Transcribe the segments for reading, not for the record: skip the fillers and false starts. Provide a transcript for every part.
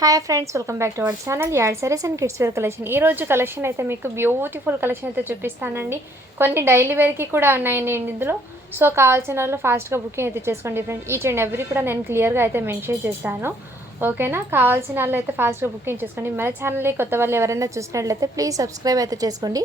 Hi friends, welcome back to our channel add saris and kids wear collection. ఈ రోజు collection అయితే మీకు beautiful collection అయితే చూపిస్తానండి. కొన్ని డైలీ వేర్కి కూడా ఉన్నాయండి ఇందులో. సో కావాల్సిన వాళ్ళు ఫాస్ట్గా బుకింగ్ అయితే చేసుకోండి ఫ్రెండ్స్. ఈచ్ అండ్ ఎవ్రీ కూడా నేను క్లియర్గా అయితే మెన్షన్ చేస్తాను. ఓకేనా? కావాల్సిన వాళ్ళు అయితే ఫాస్ట్గా బుకింగ్ చేసుకోండి. మన ఛానల్ని కొత్త వాళ్ళు ఎవరైనా చూసినట్లయితే ప్లీజ్ సబ్స్క్రైబ్ అయితే చేసుకోండి.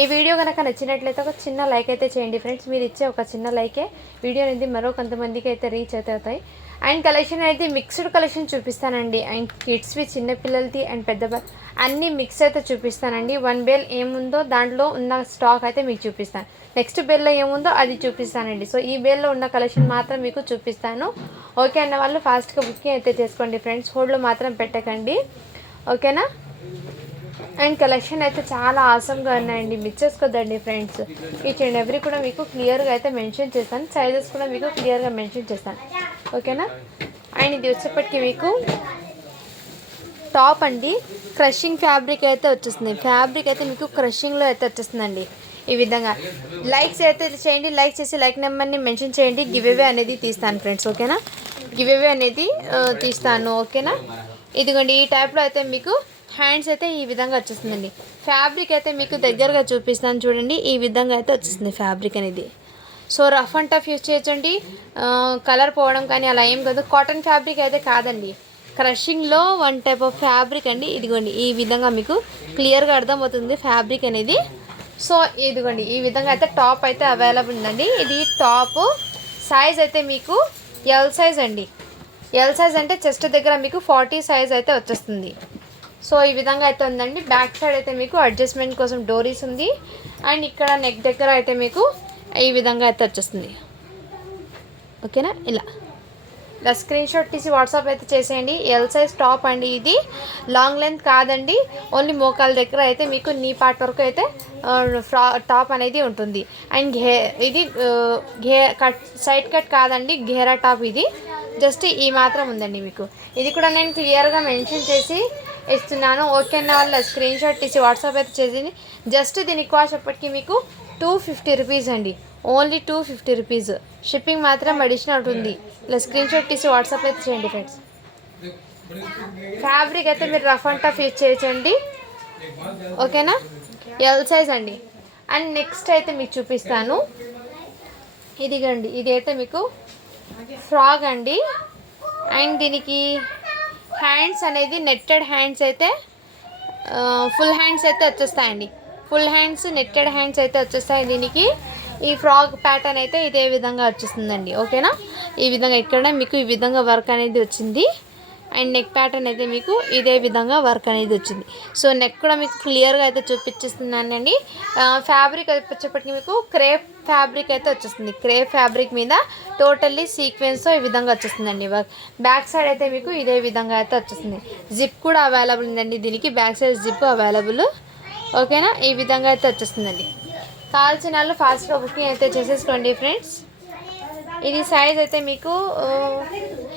ఈ వీడియో కనుక నచ్చినట్లయితే ఒక చిన్న లైక్ అయితే చేయండి ఫ్రెండ్స్. మీరు ఇచ్చే ఒక చిన్న లైకే వీడియో అనేది మరో కొంతమందికి అయితే రీచ్ అయితే అవుతాయి. అండ్ కలెక్షన్ అయితే మిక్స్డ్ కలెక్షన్ చూపిస్తానండి. అండ్ కిడ్స్వి, చిన్నపిల్లలది అండ్ పెద్ద అన్నీ మిక్స్ అయితే చూపిస్తానండి. వన్ బేల్ ఏముందో దాంట్లో ఉన్న స్టాక్ అయితే మీకు చూపిస్తాను. నెక్స్ట్ బేల్లో ఏముందో అది చూపిస్తానండి. సో ఈ బేల్లో ఉన్న కలెక్షన్ మాత్రం మీకు చూపిస్తాను. ఓకే అన్న వాళ్ళు ఫాస్ట్గా బుకింగ్ అయితే చేసుకోండి ఫ్రెండ్స్. హోల్డ్లో మాత్రం పెట్టకండి. ఓకేనా? అండ్ కలెక్షన్ అయితే చాలా ఆసమ్గా ఉన్నాయండి. మిస్ చేసుకోద్దండి ఫ్రెండ్స్. ఈచ్ అండ్ ఎవ్రీ కూడా మీకు క్లియర్గా అయితే మెన్షన్ చేస్తాను. సైజెస్ కూడా మీకు క్లియర్గా మెన్షన్ చేస్తాను. ఓకేనా? అండ్ ఇది వచ్చేప్పటికి మీకు టాప్ అండి. క్రషింగ్ ఫ్యాబ్రిక్ అయితే వచ్చేస్తుంది. ఫ్యాబ్రిక్ అయితే మీకు క్రషింగ్లో అయితే వచ్చేస్తుందండి. ఈ విధంగా లైక్స్ అయితే చేయండి. లైక్ చేసి లైక్ నెంబర్ని మెన్షన్ చేయండి. గివ్ అవే అనేది తీస్తాను ఫ్రెండ్స్. ఓకేనా? గివ్ అవే అనేది తీస్తాను. ఓకేనా? ఇదిగోండి ఈ టైప్లో అయితే మీకు హ్యాండ్స్ అయితే ఈ విధంగా వచ్చేస్తుందండి. ఫ్యాబ్రిక్ అయితే మీకు దగ్గరగా చూపిస్తాను చూడండి. ఈ విధంగా అయితే వచ్చేస్తుంది ఫ్యాబ్రిక్ అనేది. So rough and tough use చేయొచ్చండి. కలర్ పోవడం కానీ అలా ఏం కాదు. కాటన్ ఫ్యాబ్రిక్ అయితే కాదండి. క్రషింగ్లో వన్ టైప్ ఆఫ్ ఫ్యాబ్రిక్ అండి. ఇదిగోండి ఈ విధంగా మీకు క్లియర్గా అర్థమవుతుంది ఫ్యాబ్రిక్ అనేది. సో ఇదిగోండి ఈ విధంగా అయితే టాప్ అయితే అవైలబుల్ ఉందండి. ఇది టాప్ సైజ్ అయితే మీకు ఎల్ సైజ్ అండి. ఎల్ సైజ్ అంటే చెస్ట్ దగ్గర మీకు 40 సైజ్ అయితే వచ్చేస్తుంది. సో ఈ విధంగా అయితే ఉందండి. బ్యాక్ సైడ్ అయితే మీకు అడ్జస్ట్మెంట్ కోసం డోరీస్ ఉంది. అండ్ ఇక్కడ నెక్ దగ్గర అయితే మీకు ఈ విధంగా అయితే వచ్చేస్తుంది. ఓకేనా? ఇలా స్క్రీన్ షాట్ తీసి వాట్సాప్ అయితే చేసేయండి. ఎల్ సైజ్ టాప్ అండి. ఇది లాంగ్ లెంత్ కాదండి. ఓన్లీ మోకాల దగ్గర అయితే మీకు నీ పార్ట్ వరకు అయితే టాప్ అనేది ఉంటుంది. అండ్ ఇది కట్ సైడ్ కట్ కాదండి, ఘేరా టాప్. ఇది జస్ట్ ఈ మాత్రం ఉందండి మీకు. ఇది కూడా నేను క్లియర్గా మెన్షన్ చేసి ఇస్తున్నాను. ఓకే అన్న వాళ్ళ స్క్రీన్ షాట్ తీసి వాట్సాప్ అయితే చేసింది. జస్ట్ దీనికి కాస్ట్ ఎప్పటికీ మీకు 250 రూపీస్ అండి. Only 250 rupees. షిప్పింగ్ మాత్రం అడిషనల్ ఉంటుంది. ఇలా స్క్రీన్ షాట్ తీసి వాట్సాప్ అయితే చేయండి ఫ్రెండ్స్. ఫ్యాబ్రిక్ అయితే మీరు రఫ్ అండ్ టఫ్ యూజ్ చేయొచ్చండి. ఓకేనా? ఎల్ సైజ్ అండి. అండ్ నెక్స్ట్ అయితే మీకు చూపిస్తాను. ఇదిగండి ఇది అయితే మీకు ఫ్రాక్ అండి. అండ్ దీనికి హ్యాండ్స్ అనేది నెట్టెడ్ హ్యాండ్స్ అయితే ఫుల్ హ్యాండ్స్ అయితే వచ్చేస్తాయండి. ఫుల్ హ్యాండ్స్ నెట్టెడ్ హ్యాండ్స్ అయితే వచ్చేస్తాయి. దీనికి ఈ ఫ్రాక్ ప్యాటర్న్ అయితే ఇదే విధంగా వచ్చేస్తుందండి. ఓకేనా? ఈ విధంగా ఇక్కడ మీకు ఈ విధంగా వర్క్ అనేది వచ్చింది. అండ్ నెక్ ప్యాటర్న్ అయితే మీకు ఇదే విధంగా వర్క్ అనేది వచ్చింది. సో నెక్ కూడా మీకు క్లియర్గా అయితే చూపించేస్తున్నానండి. ఫ్యాబ్రిక్ వచ్చేప్పటికి మీకు క్రేప్ ఫ్యాబ్రిక్ అయితే వచ్చేస్తుంది. క్రేప్ ఫ్యాబ్రిక్ మీద టోటల్లీ సీక్వెన్స్తో ఈ విధంగా వచ్చేస్తుందండి వర్క్. బ్యాక్ సైడ్ అయితే మీకు ఇదే విధంగా అయితే వచ్చేస్తుంది. జిప్ కూడా అవైలబుల్ ఉందండి. దీనికి బ్యాక్ సైడ్ జిప్ అవైలబుల్. ఓకేనా? ఈ విధంగా అయితే వచ్చేస్తుందండి. కావాల్సిన వాళ్ళు ఫాస్ట్గా బుకింగ్ అయితే చేసేసుకోండి ఫ్రెండ్స్. ఇది సైజ్ అయితే మీకు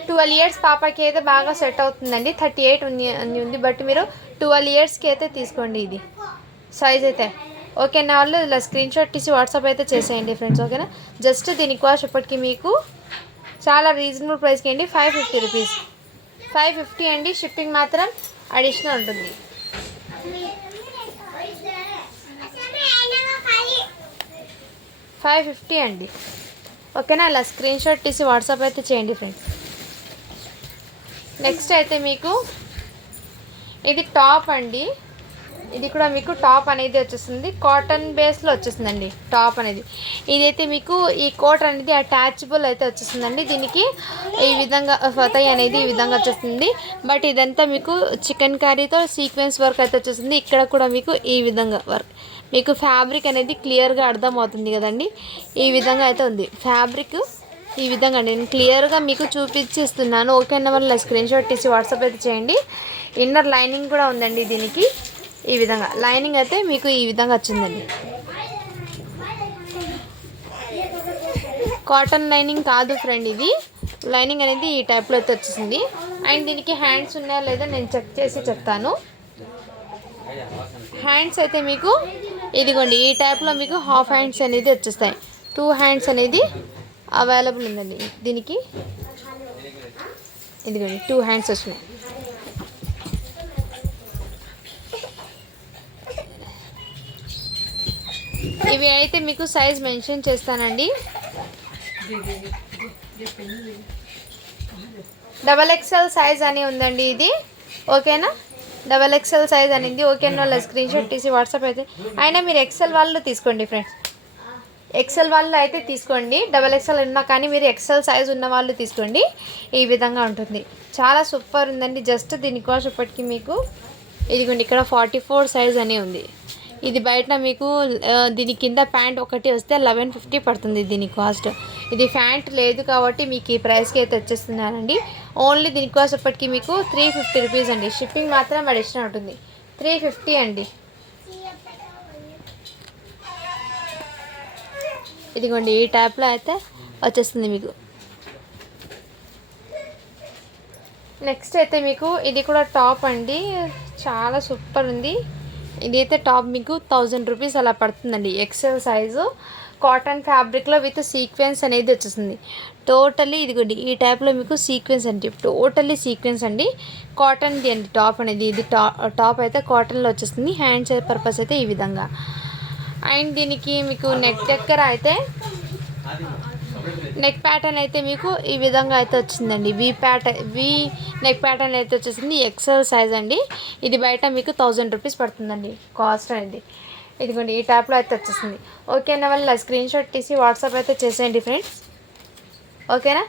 12 ఇయర్స్ పాపకి అయితే బాగా సెట్ అవుతుందండి. 38 ఉంది బట్ మీరు 12 ఇయర్స్కి అయితే తీసుకోండి ఇది సైజ్ అయితే. ఓకేనా? వాళ్ళు ఇలా స్క్రీన్ షాట్ తీసి వాట్సాప్ అయితే చేసేయండి ఫ్రెండ్స్. ఓకేనా? జస్ట్ దీని కాస్ట్ ఇప్పటికి మీకు చాలా రీజనబుల్ ప్రైస్కి అండి. 550 రూపీస్. 550 అండి. షిప్పింగ్ మాత్రం అడిషనల్ ఉంటుంది. 550 అండి. ఓకేనా? ఇలా స్క్రీన్ షాట్ తీసి వాట్సాప్ అయితే చేయండి ఫ్రెండ్స్. నెక్స్ట్ అయితే మీకు ఇది టాప్ అండి. ఇది కూడా మీకు టాప్ అనేది వచ్చేస్తుంది. కాటన్ బేస్లో వచ్చేస్తుందండి టాప్ అనేది. ఇదైతే మీకు ఈ కోట్ అనేది అటాచబుల్ అయితే వచ్చేస్తుందండి. దీనికి ఈ విధంగా ఫతై అనేది ఈ విధంగా వచ్చేస్తుంది. బట్ ఇదంతా మీకు చికెన్ కర్రీతో సీక్వెన్స్ వర్క్ అయితే వచ్చేస్తుంది. ఇక్కడ కూడా మీకు ఈ విధంగా వర్క్. మీకు ఫ్యాబ్రిక్ అనేది క్లియర్గా అర్థమవుతుంది కదండి. ఈ విధంగా అయితే ఉంది ఫ్యాబ్రిక్. ఈ విధంగా నేను క్లియర్గా మీకు చూపించిస్తున్నాను. ఓకే అన్న వల్ల స్క్రీన్ షాట్ తీసి వాట్సాప్ అయితే చేయండి. ఇన్నర్ లైనింగ్ కూడా ఉందండి దీనికి. ఈ విధంగా లైనింగ్ అయితే మీకు ఈ విధంగా వచ్చిందండి. కాటన్ లైనింగ్ కాదు ఫ్రెండ్, ఇది లైనింగ్ అనేది ఈ టైప్లో అయితే వచ్చేసింది. అండ్ దీనికి హ్యాండ్స్ ఉన్నాయా లేదా నేను చెక్ చేసి చెప్తాను. హ్యాండ్స్ అయితే మీకు ఇదిగోండి ఈ టైప్లో మీకు హాఫ్ హ్యాండ్స్ అనేది వచ్చేస్తాయి. 2 హ్యాండ్స్ అనేది అవైలబుల్ ఉందండి దీనికి. ఇదిగోండి 2 హ్యాండ్స్ వచ్చినాయి. ఇవి అయితే మీకు సైజ్ మెన్షన్ చేస్తానండి. XXL సైజ్ అని ఉందండి ఇది, ఓకేనా. XXL సైజ్ అనేది ఓకేనా. వాళ్ళ స్క్రీన్ షాట్ తీసి వాట్సాప్ అయితే అయినా మీరు ఎక్సెల్ వాళ్ళు తీసుకోండి ఫ్రెండ్స్. ఎక్సెల్ వాళ్ళు అయితే తీసుకోండి. XXL ఉన్నా కానీ మీరు ఎక్సెల్ సైజ్ ఉన్న వాళ్ళు తీసుకోండి. ఈ విధంగా ఉంటుంది, చాలా సూపర్ ఉందండి. జస్ట్ దీని కాస్ట్ ఇప్పటికి మీకు ఇదిగోండి ఇక్కడ 44 సైజ్ అని ఉంది. ఇది బయట మీకు దీని కింద ప్యాంట్ ఒకటి వస్తే 1150 పడుతుంది దీని కాస్ట్. ఇది ప్యాంట్ లేదు కాబట్టి మీకు ఈ ప్రైస్కి అయితే వచ్చేస్తున్నానండి. ఓన్లీ దీని కాస్ట్ ఇప్పటికి మీకు 350 రూపీస్ అండి. షిప్పింగ్ మాత్రం అడిషనల్ ఉంటుంది, 350 అండి. ఇదిగోండి ఈ టైప్లో అయితే వచ్చేస్తుంది మీకు. నెక్స్ట్ అయితే మీకు ఇది కూడా టాప్ అండి, చాలా సూపర్ ఉంది. ఇది అయితే టాప్ మీకు 1000 రూపీస్ అలా పడుతుందండి. ఎక్సెల్ సైజు కాటన్ ఫ్యాబ్రిక్లో విత్ సీక్వెన్స్ అనేది వచ్చేస్తుంది. టోటల్లీ ఇదిగోండి ఈ టైప్లో మీకు సీక్వెన్స్ అండి, టోటల్లీ సీక్వెన్స్ అండి. కాటన్ది అండి టాప్ అనేది. ఇది టాప్ అయితే కాటన్లో వచ్చేస్తుంది. హ్యాండ్స్ పర్పస్ అయితే ఈ విధంగా. అండ్ దీనికి మీకు నెక్ దగ్గర అయితే నెక్ ప్యాటర్న్ అయితే మీకు ఈ విధంగా అయితే వచ్చిందండి. వి నెక్ ప్యాటర్న్ అయితే వచ్చేసింది. ఎక్సెల్ సైజ్ అండి. ఇది బయట మీకు 1000 రూపీస్ పడుతుందండి కాస్ట్ అనేది. ఇదిగోండి ఈ టైప్లో అయితే వచ్చేసింది, ఓకేనా. వల్ల స్క్రీన్ షాట్ తీసి వాట్సాప్ అయితే చేసేయండి ఫ్రెండ్స్, ఓకేనా.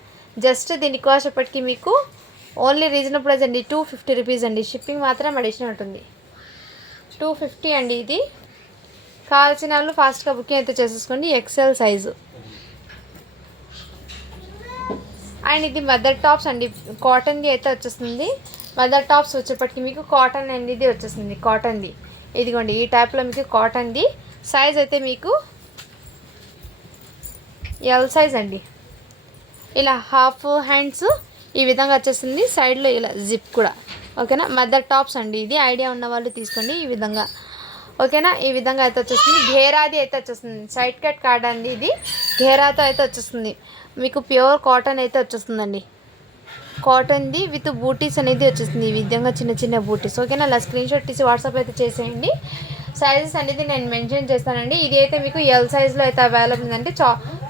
జస్ట్ దీని కాస్ట్ ఇప్పటికీ మీకు ఓన్లీ రీజనబుల్ ప్రైస్ అండి, 250 రూపీస్ అండి. షిప్పింగ్ మాత్రం అడిషనల్ ఉంటుంది, 250 అండి. ఇది కావాల్సిన వాళ్ళు ఫాస్ట్గా బుకింగ్ అయితే చేసేసుకోండి. XL size. అండ్ ఇది మదర్ టాప్స్ అండి, కాటన్ది అయితే వచ్చేస్తుంది. మదర్ టాప్స్ వచ్చేప్పటికి మీకు కాటన్ అనేది వచ్చేస్తుంది, కాటన్ది. ఇదిగోండి ఈ టైప్లో మీకు కాటన్ది. సైజ్ అయితే మీకు ఎల్ సైజ్ అండి. ఇలా హాఫ్ హ్యాండ్స్ ఈ విధంగా వచ్చేస్తుంది, సైడ్లో ఇలా జిప్ కూడా, ఓకేనా. మదర్ టాప్స్ అండి. ఇది ఐడియా ఉన్న వాళ్ళు తీసుకోండి ఈ విధంగా, ఓకేనా. ఈ విధంగా అయితే వచ్చేస్తుంది. ఘేరాది అయితే వచ్చేస్తుంది, సైడ్ కట్ కార్డ్ అండి. ఇది ఘేరాతో అయితే వచ్చేస్తుంది మీకు. ప్యూర్ కాటన్ అయితే వచ్చేస్తుందండి, కాటన్ది విత్ బూటీస్ అనేది వచ్చేస్తుంది ఈ విధంగా, చిన్న చిన్న బూటీస్, ఓకేనా. అలా స్క్రీన్ షాట్ తీసి వాట్సాప్ అయితే చేసేయండి. సైజెస్ అనేది నేను మెన్షన్ చేస్తానండి. ఇది అయితే మీకు ఎల్ సైజ్లో అయితే అవైలబుల్ ఉందండి,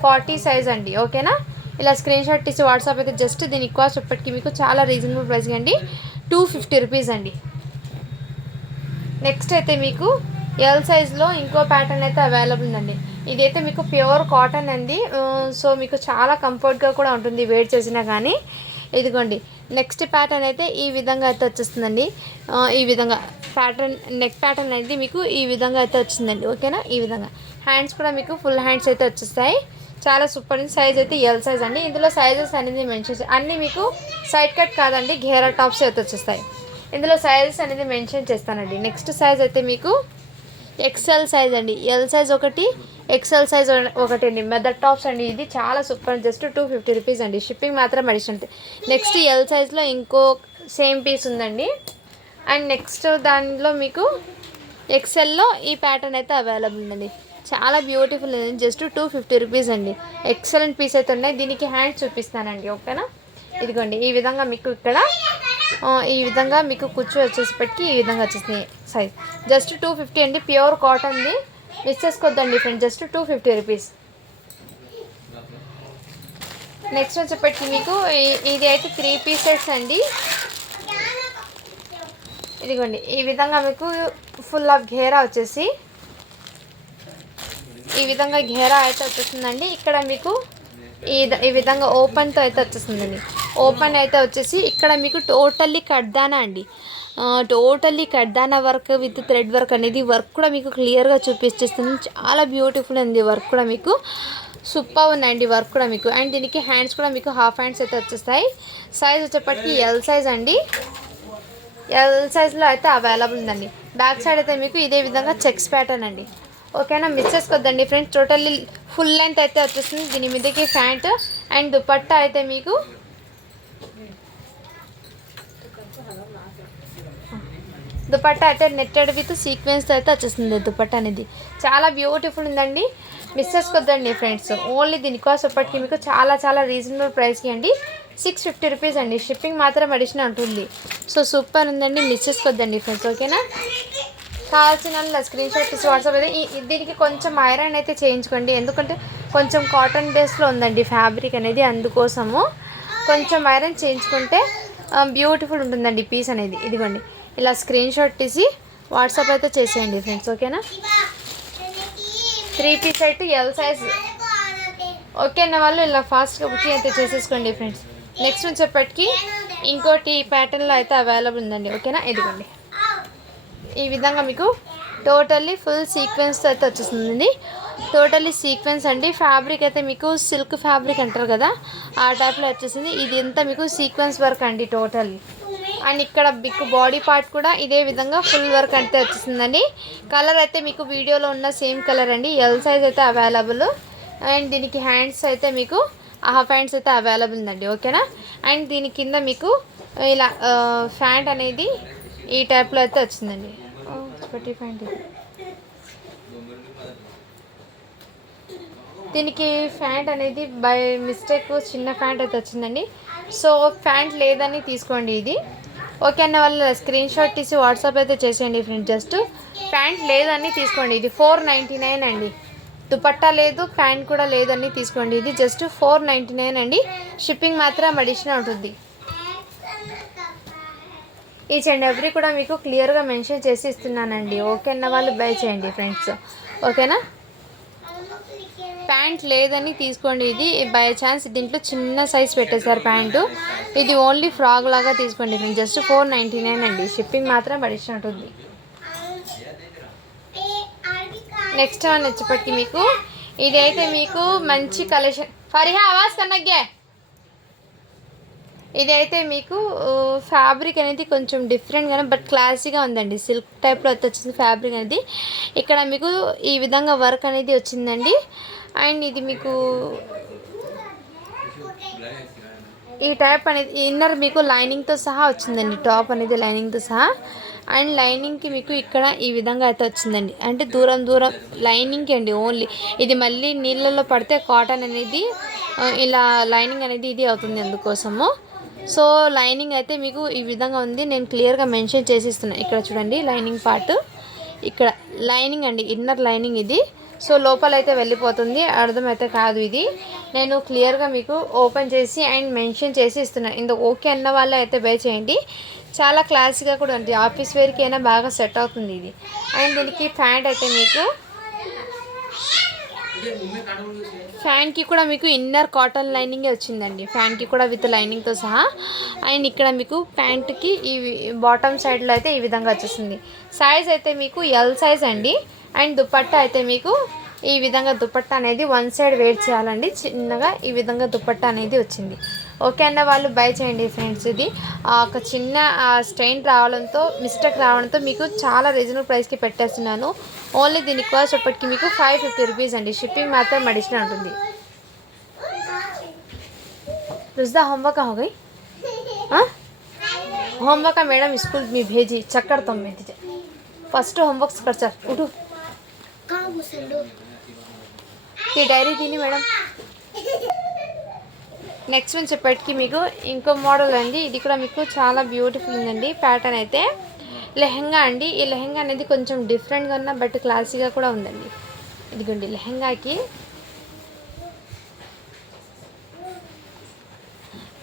40 సైజ్ అండి, ఓకేనా. ఇలా స్క్రీన్ షాట్ తీసి వాట్సాప్ అయితే జస్ట్ దీని కాస్ట్ ఇప్పటికీ మీకు చాలా రీజనబుల్ ప్రైస్ అండి, 250 రూపీస్ అండి. నెక్స్ట్ అయితే మీకు ఎల్ సైజ్లో ఇంకో ప్యాటర్న్ అయితే అవైలబుల్ ఉందండి. ఇదైతే మీకు ప్యూర్ కాటన్ అండి. సో మీకు చాలా కంఫర్ట్గా కూడా ఉంటుంది వేర్ చేసినా కానీ. ఇదిగోండి నెక్స్ట్ ప్యాటర్న్ అయితే ఈ విధంగా అయితే వచ్చేస్తుందండి. ఈ విధంగా ప్యాటర్న్, నెక్ ప్యాటర్న్ అనేది మీకు ఈ విధంగా అయితే వచ్చిందండి, ఓకేనా. ఈ విధంగా హ్యాండ్స్ కూడా మీకు ఫుల్ హ్యాండ్స్ అయితే వచ్చేస్తాయి, చాలా సూపర్. సైజ్ అయితే ఎల్ సైజ్ అండి. ఇందులో సైజెస్ అనేది మెన్షన్ అన్నీ మీకు సైడ్ కట్ కాదండి, ఘేరా టాప్స్ అయితే వచ్చేస్తాయి. ఇందులో సైజెస్ అనేది మెన్షన్ చేస్తానండి. నెక్స్ట్ సైజ్ అయితే మీకు ఎక్సెల్ సైజ్ అండి. ఎల్ సైజ్ ఒకటి, ఎక్సెల్ సైజ్ ఒకటి అండి. మెదర్ టాప్స్ అండి. ఇది చాలా సూపర్, జస్ట్ 250 రూపీస్ అండి. షిప్పింగ్ మాత్రం అడిషనల్. నెక్స్ట్ ఎల్ సైజ్లో ఇంకో సేమ్ పీస్ ఉందండి. అండ్ నెక్స్ట్ దానిలో మీకు ఎక్సెల్లో ఈ ప్యాటర్న్ అయితే అవైలబుల్ ఉందండి. చాలా బ్యూటిఫుల్ ఉంది, జస్ట్ 250 రూపీస్ అండి. ఎక్సలెంట్ పీస్ అయితే ఉన్నాయి. దీనికి హ్యాండ్స్ చూపిస్తానండి, ఓకేనా. ఇదిగోండి ఈ విధంగా మీకు ఇక్కడ ఈ విధంగా మీకు కుచ్చు వచ్చేసేపటికి ఈ విధంగా వచ్చేసింది సైజ్. జస్ట్ 250 అండి, ప్యూర్ కాటన్ది. మిస్ చేసుకోవద్దండి ఫ్రెండ్, జస్ట్ 250 రూపీస్. నెక్స్ట్ వచ్చేప్పటికి మీకు ఇది అయితే 3 పీసెస్ అండి. ఇదిగోండి ఈ విధంగా మీకు ఫుల్ ఆఫ్ ఘేరా వచ్చేసి ఈ విధంగా ఘేరా అయితే వచ్చేస్తుందండి. ఇక్కడ మీకు ఈ విధంగా ఓపెన్తో అయితే వచ్చేస్తుందండి. ఓపెన్ అయితే వచ్చేసి ఇక్కడ మీకు టోటల్లీ కడ్దానా అండి, టోటల్లీ కడ్దానా వర్క్ విత్ థ్రెడ్ వర్క్ అనేది వర్క్ కూడా మీకు క్లియర్గా చూపించేస్తుంది. చాలా బ్యూటిఫుల్ ఉంది వర్క్ కూడా మీకు, సూపర్ ఉందండి వర్క్ కూడా మీకు. అండ్ దీనికి హ్యాండ్స్ కూడా మీకు హాఫ్ హ్యాండ్స్ అయితే వచ్చేస్తాయి. సైజ్ వచ్చేప్పటికి ఎల్ సైజ్ అండి. ఎల్ సైజ్లో అయితే అవైలబుల్ ఉందండి. బ్యాక్ సైడ్ అయితే మీకు ఇదే విధంగా చెక్స్ ప్యాటర్న్ అండి, ఓకేనా. మిస్ చేసుకోవద్దండి ఫ్రెండ్స్. టోటల్లీ ఫుల్ లెంత్ అయితే వచ్చేస్తుంది. దీని మీదకి ప్యాంట్ అండ్ దుపట్టా అయితే మీకు దుపట్టా అయితే నెట్టెడ్ విత్ సీక్వెన్స్తో అయితే వచ్చేస్తుంది. దుపట్టా అనేది చాలా బ్యూటిఫుల్ ఉందండి, మిస్ చేసుకోవద్దండి ఫ్రెండ్స్. ఓన్లీ దీనికోసం ఇప్పటికీ మీకు చాలా చాలా రీజనబుల్ ప్రైస్కి అండి, 650 రూపీస్ అండి. షిప్పింగ్ మాత్రం అడిషనల్ ఉంటుంది. సో సూపర్ ఉందండి, మిస్ చేసుకోవద్దండి ఫ్రెండ్స్, ఓకేనా. కావాల్సిన వాళ్ళు స్క్రీన్ షాట్ తీసి వాట్సాప్ అయితే దీనికి కొంచెం ఐరన్ అయితే చేయించుకోండి, ఎందుకంటే కొంచెం కాటన్ బేస్లో ఉందండి ఫ్యాబ్రిక్ అనేది, అందుకోసము కొంచెం ఐరన్ చేయించుకుంటే బ్యూటిఫుల్ ఉంటుందండి పీస్ అనేది. ఇదిగోండి ఇలా స్క్రీన్ షాట్ తీసి వాట్సాప్ అయితే చేసేయండి ఫ్రెండ్స్, ఓకేనా. 3 పీస్ అయితే ఎల్ సైజ్ ఓకే అన్న వాళ్ళు ఇలా ఫాస్ట్గా బుకింగ్ అయితే చేసేసుకోండి ఫ్రెండ్స్. నెక్స్ట్ వచ్చేప్పటికి ఇంకోటి ప్యాటర్న్లో అయితే అవైలబుల్ ఉందండి, ఓకేనా. ఇదిగోండి ఈ విధంగా మీకు టోటల్లీ ఫుల్ సీక్వెన్స్తో అయితే వచ్చేస్తుందండి. టోటల్లీ సీక్వెన్స్ అండి. ఫ్యాబ్రిక్ అయితే మీకు సిల్క్ ఫ్యాబ్రిక్ అంటారు కదా, ఆ టైప్లో వచ్చేసింది. ఇది అంతా మీకు సీక్వెన్స్ వర్క్ అండి టోటల్లీ. అండ్ ఇక్కడ మీకు బాడీ పార్ట్ కూడా ఇదే విధంగా ఫుల్ వర్క్ అయితే వచ్చేసిందండి. కలర్ అయితే మీకు వీడియోలో ఉన్న సేమ్ కలర్ అండి. ఎల్ సైజ్ అయితే అవైలబుల్. అండ్ దీనికి హ్యాండ్స్ అయితే మీకు హాఫ్ హ్యాండ్స్ అయితే అవైలబుల్ ఉందండి, ఓకేనా. అండ్ దీని కింద మీకు ఇలా ఫ్యాంట్ అనేది ఈ టైప్లో అయితే వచ్చిందండి. ప్యాంట్ దీనికి ఫ్యాంట్ అనేది బై మిస్టేక్ చిన్న ఫ్యాంట్ అయితే వచ్చిందండి. సో ఫ్యాంట్ లేదని తీసుకోండి ఇది, ఓకే అన్న వాళ్ళు స్క్రీన్ షాట్ తీసి వాట్సాప్ అయితే చేసేయండి ఫ్రెండ్స్. జస్ట్ ప్యాంట్ లేదని తీసుకోండి. ఇది 499 అండి. దుపట్టా లేదు, ప్యాంట్ కూడా లేదని తీసుకోండి. ఇది జస్ట్ 499 అండి. షిప్పింగ్ మాత్రం అడిషనల్ ఉంటుంది. ఈచ్ అండ్ ఎవ్రీ కూడా మీకు క్లియర్గా మెన్షన్ చేసి ఇస్తున్నానండి, ఓకే అన్న వాళ్ళు బై చేయండి ఫ్రెండ్స్, ఓకేనా. ప్యాంట్ లేదని తీసుకోండి. ఇది బై ఛాన్స్ దీంట్లో చిన్న సైజ్ పెట్టేశారు ప్యాంటు. ఇది ఓన్లీ ఫ్రాక్ లాగా తీసుకోండి ఫ్రెండ్స్. జస్ట్ 499 అండి. షిప్పింగ్ మాత్రం అడిషనల్ ఉంటుంది. నెక్స్ట్ వన్ వచ్చేప్పటికి మీకు ఇదైతే మీకు మంచి కలెక్షన్. ఫరిహా ఆవాజ్ కన్నగ్గే. ఇదైతే మీకు ఫ్యాబ్రిక్ అనేది కొంచెం డిఫరెంట్గానే బట్ క్లాసీగా ఉందండి. సిల్క్ టైప్లో అయితే వచ్చింది ఫ్యాబ్రిక్ అనేది. ఇక్కడ మీకు ఈ విధంగా వర్క్ అనేది వచ్చిందండి. అండ్ ఇది మీకు ఈ టైప్ అనేది ఇన్నర్ మీకు లైనింగ్తో సహా వచ్చిందండి. టాప్ అనేది లైనింగ్తో సహా. అండ్ లైనింగ్కి మీకు ఇక్కడ ఈ విధంగా అయితే వచ్చిందండి. అంటే దూరం లైనింగ్కి అండి ఓన్లీ. ఇది మళ్ళీ నీళ్ళల్లో పడితే కాటన్ అనేది ఇలా లైనింగ్ అనేది ఇది అవుతుంది, అందుకోసము. సో లైనింగ్ అయితే మీకు ఈ విధంగా ఉంది. నేను క్లియర్గా మెన్షన్ చేసి ఇస్తున్నాను. ఇక్కడ చూడండి లైనింగ్ పార్ట్, ఇక్కడ లైనింగ్ అండి, ఇన్నర్ లైనింగ్ ఇది. సో లోపల అయితే వెళ్ళిపోతుంది, అర్థమైతే కాదు. ఇది నేను క్లియర్గా మీకు ఓపెన్ చేసి అండ్ మెన్షన్ చేసి ఇస్తున్నాను. ఇందుకు ఓకే అన్న వాళ్ళు అయితే బై చేయండి. చాలా క్లాసీగా కూడా ఉంది, ఆఫీస్ వేర్కి అయినా బాగా సెట్ అవుతుంది ఇది. అండ్ దీనికి ప్యాంట్ అయితే మీకు ఫ్యాన్కి కూడా మీకు ఇన్నర్ కాటన్ లైనింగే వచ్చిందండి. ఫ్యాన్కి కూడా విత్ లైనింగ్తో సహా. అండ్ ఇక్కడ మీకు ప్యాంట్కి ఈ బాటమ్ సైడ్లో అయితే ఈ విధంగా వచ్చేసింది. సైజ్ అయితే మీకు ఎల్ సైజ్ అండి. అండ్ దుపట్టా అయితే మీకు ఈ విధంగా దుపట్టా అనేది వన్ సైడ్ వేర్ చేయాలండి. చిన్నగా ఈ విధంగా దుపట్టా అనేది వచ్చింది, ఓకే అన్న వాళ్ళు బై చేయండి ఫ్రెండ్స్. ఇది ఒక చిన్న స్టెయిన్ రావడంతో మిస్టేక్ రావడంతో మీకు చాలా రీజనబుల్ ప్రైస్కి పెట్టేస్తున్నాను. ఓన్లీ దీని కాస్ట్ ఎప్పటికీ మీకు 550 రూపీస్ అండి. షిప్పింగ్ మాత్రం అడిషనల్ ఉంటుంది. रुजदा होमवर्क हो गई? हाँ होमवर्क का मैडम स्कूल में भेजी चक्कर तुम में दीजिए फर्स्ट होमवर्क कर चल उठो ये डायरी थी मैडम. నెక్స్ట్ వన్ చెప్పేటికి మీకు ఇంకో మోడల్ అండి. ఇది కూడా మీకు చాలా బ్యూటిఫుల్ ఉందండి. ప్యాటర్న్ అయితే లెహంగా అండి. ఈ లెహంగా అనేది కొంచెం డిఫరెంట్గా ఉన్న బట్ క్లాసీగా కూడా ఉందండి. ఇదిగోండి లెహంగాకి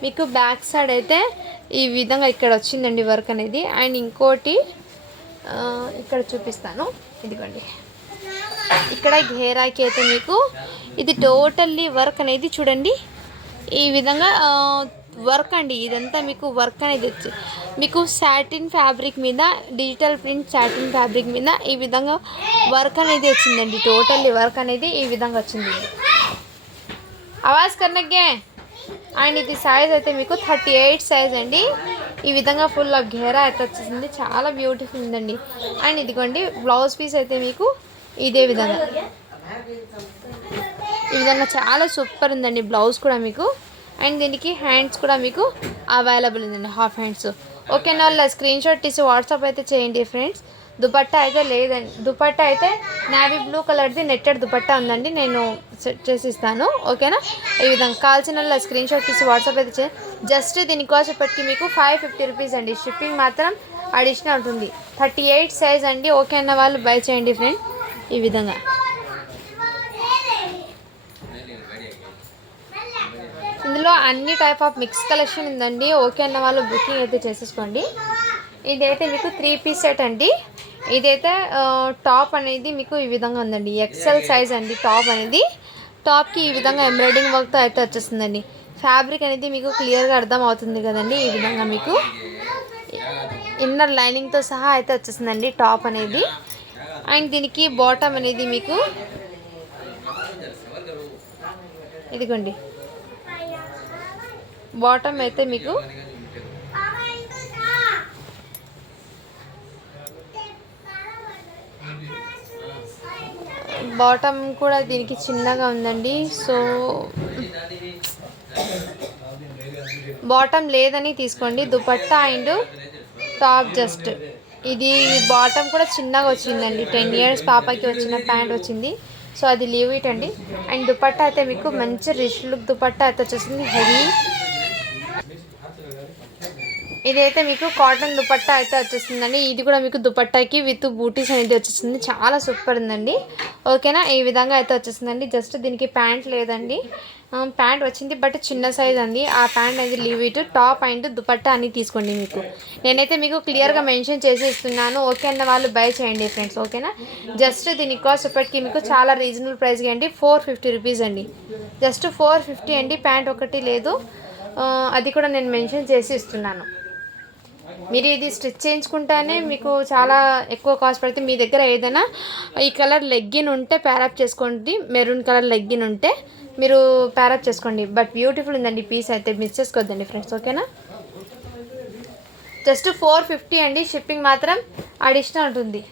మీకు బ్యాక్ సైడ్ అయితే ఈ విధంగా ఇక్కడ వచ్చిందండి వర్క్ అనేది. అండ్ ఇంకోటి ఇక్కడ చూపిస్తాను. ఇదిగోండి ఇక్కడ ఘేరాకి అయితే మీకు ఇది టోటల్లీ వర్క్ అనేది చూడండి ఈ విధంగా వర్క్ అండి. ఇదంతా మీకు వర్క్ అనేది వచ్చి మీకు సాటిన్ ఫ్యాబ్రిక్ మీద డిజిటల్ ప్రింట్ సాటిన్ ఫ్యాబ్రిక్ మీద ఈ విధంగా వర్క్ అనేది వచ్చిందండి. టోటల్లీ వర్క్ అనేది ఈ విధంగా వచ్చింది. ఆవాజ్ కర్నగ్గే. అండ్ ఇది సైజ్ అయితే మీకు 38 సైజ్ అండి. ఈ విధంగా ఫుల్ ఆఫ్ ఘేరా అయితే వచ్చేసింది. చాలా బ్యూటిఫుల్ ఉందండి. అండ్ ఇదిగోండి బ్లౌజ్ పీస్ అయితే మీకు ఇదే విధంగా ఈ విధంగా చాలా సూపర్ ఉందండి బ్లౌజ్ కూడా మీకు. అండ్ దీనికి హ్యాండ్స్ కూడా మీకు అవైలబుల్ ఉందండి, హాఫ్ హ్యాండ్స్. ఓకేనా వాళ్ళ స్క్రీన్ షాట్ తీసి వాట్సాప్ అయితే చేయండి ఫ్రెండ్స్. దుపట్టా అయితే లేదండి. దుపట్టా అయితే నావీ బ్లూ కలర్ది నెట్టెడ్ దుపట్టా ఉందండి, నేను సెట్ చేసి ఇస్తాను. ఓకేనా ఈ విధంగా కావాల్సిన వాళ్ళ స్క్రీన్ షాట్ తీసి వాట్సాప్ అయితే జస్ట్ దీని కాస్ట్ ఇప్పటికి మీకు 550 రూపీస్ అండి. షిప్పింగ్ మాత్రం అడిషనల్ ఉంటుంది. 38 సైజ్ అండి. ఓకే అన్న వాళ్ళు బై చేయండి ఫ్రెండ్. ఈ విధంగా ఇందులో అన్ని టైప్ ఆఫ్ మిక్స్ కలెక్షన్ ఉందండి. ఓకే అన్న వాళ్ళు బుకింగ్ అయితే చేసేసుకోండి. ఇదైతే మీకు 3 పీస్ సెట్ అండి. ఇదైతే టాప్ అనేది మీకు ఈ విధంగా ఉందండి. ఎక్సెల్ సైజ్ అండి టాప్ అనేది. టాప్కి ఈ విధంగా ఎంబ్రాయిడింగ్ వర్క్తో అయితే వచ్చేస్తుందండి. ఫ్యాబ్రిక్ అనేది మీకు క్లియర్గా అర్థం అవుతుంది కదండి. ఈ విధంగా మీకు ఇన్నర్ లైనింగ్తో సహా అయితే వచ్చేస్తుందండి టాప్ అనేది. అండ్ దీనికి బాటమ్ అనేది మీకు ఇదిగోండి, బాటమ్ అయితే మీకు బాటమ్ కూడా దీనికి చిన్నగా ఉందండి. సో బాటమ్ లేదని తీసుకోండి. దుపట్టా అండ్ టాప్ జస్ట్ ఇది బాటమ్ కూడా చిన్నగా వచ్చిందండి. 10 ఇయర్స్ పాపకి వచ్చిన ప్యాంట్ వచ్చింది. సో అది లీవ్ ఇట్ అండి. అండ్ దుపట్టా అయితే మీకు మంచి రిచ్ లుక్ దుపట్టా అయితే వచ్చేసింది. హెవీ ఇదైతే మీకు కాటన్ దుపట్టా అయితే వచ్చేస్తుందండి. ఇది కూడా మీకు దుపట్టాకి విత్ బూటీస్ అనేది వచ్చేస్తుంది. చాలా సూపర్ ఉందండి. ఓకేనా, ఈ విధంగా అయితే వచ్చేస్తుందండి. జస్ట్ దీనికి ప్యాంట్ లేదండి. ప్యాంట్ వచ్చింది బట్ చిన్న సైజ్ అండి. ఆ ప్యాంట్ అనేది leave it. Top and dupatta అని తీసుకోండి. మీకు నేనైతే మీకు క్లియర్గా మెన్షన్ చేసి ఇస్తున్నాను. ఓకే అన్న వాళ్ళు బై చేయండి ఫ్రెండ్స్. ఓకేనా, జస్ట్ దీని కాస్ట్ ఇప్పటికీ మీకు చాలా రీజనబుల్ ప్రైస్గా అండి. 450 రూపీస్ అండి. జస్ట్ 450 అండి. ప్యాంట్ ఒకటి లేదు, అది కూడా నేను మెన్షన్ చేసి ఇస్తున్నాను. మీరు ఇది స్టిచ్ చేయించుకుంటేనే మీకు చాలా ఎక్కువ కాస్ట్ పడుతుంది. మీ దగ్గర ఏదైనా ఈ కలర్ లెగ్గిన్ ఉంటే ప్యారప్ చేసుకోండి. మెరూన్ కలర్ లెగ్గిన్ ఉంటే మీరు ప్యారప్ చేసుకోండి. బట్ బ్యూటిఫుల్ ఉందండి పీస్ అయితే, మిస్ చేసుకోవద్దండి ఫ్రెండ్స్. ఓకేనా, జస్ట్ 450 అండి. షిప్పింగ్ మాత్రం అడిషనల్ ఉంటుంది.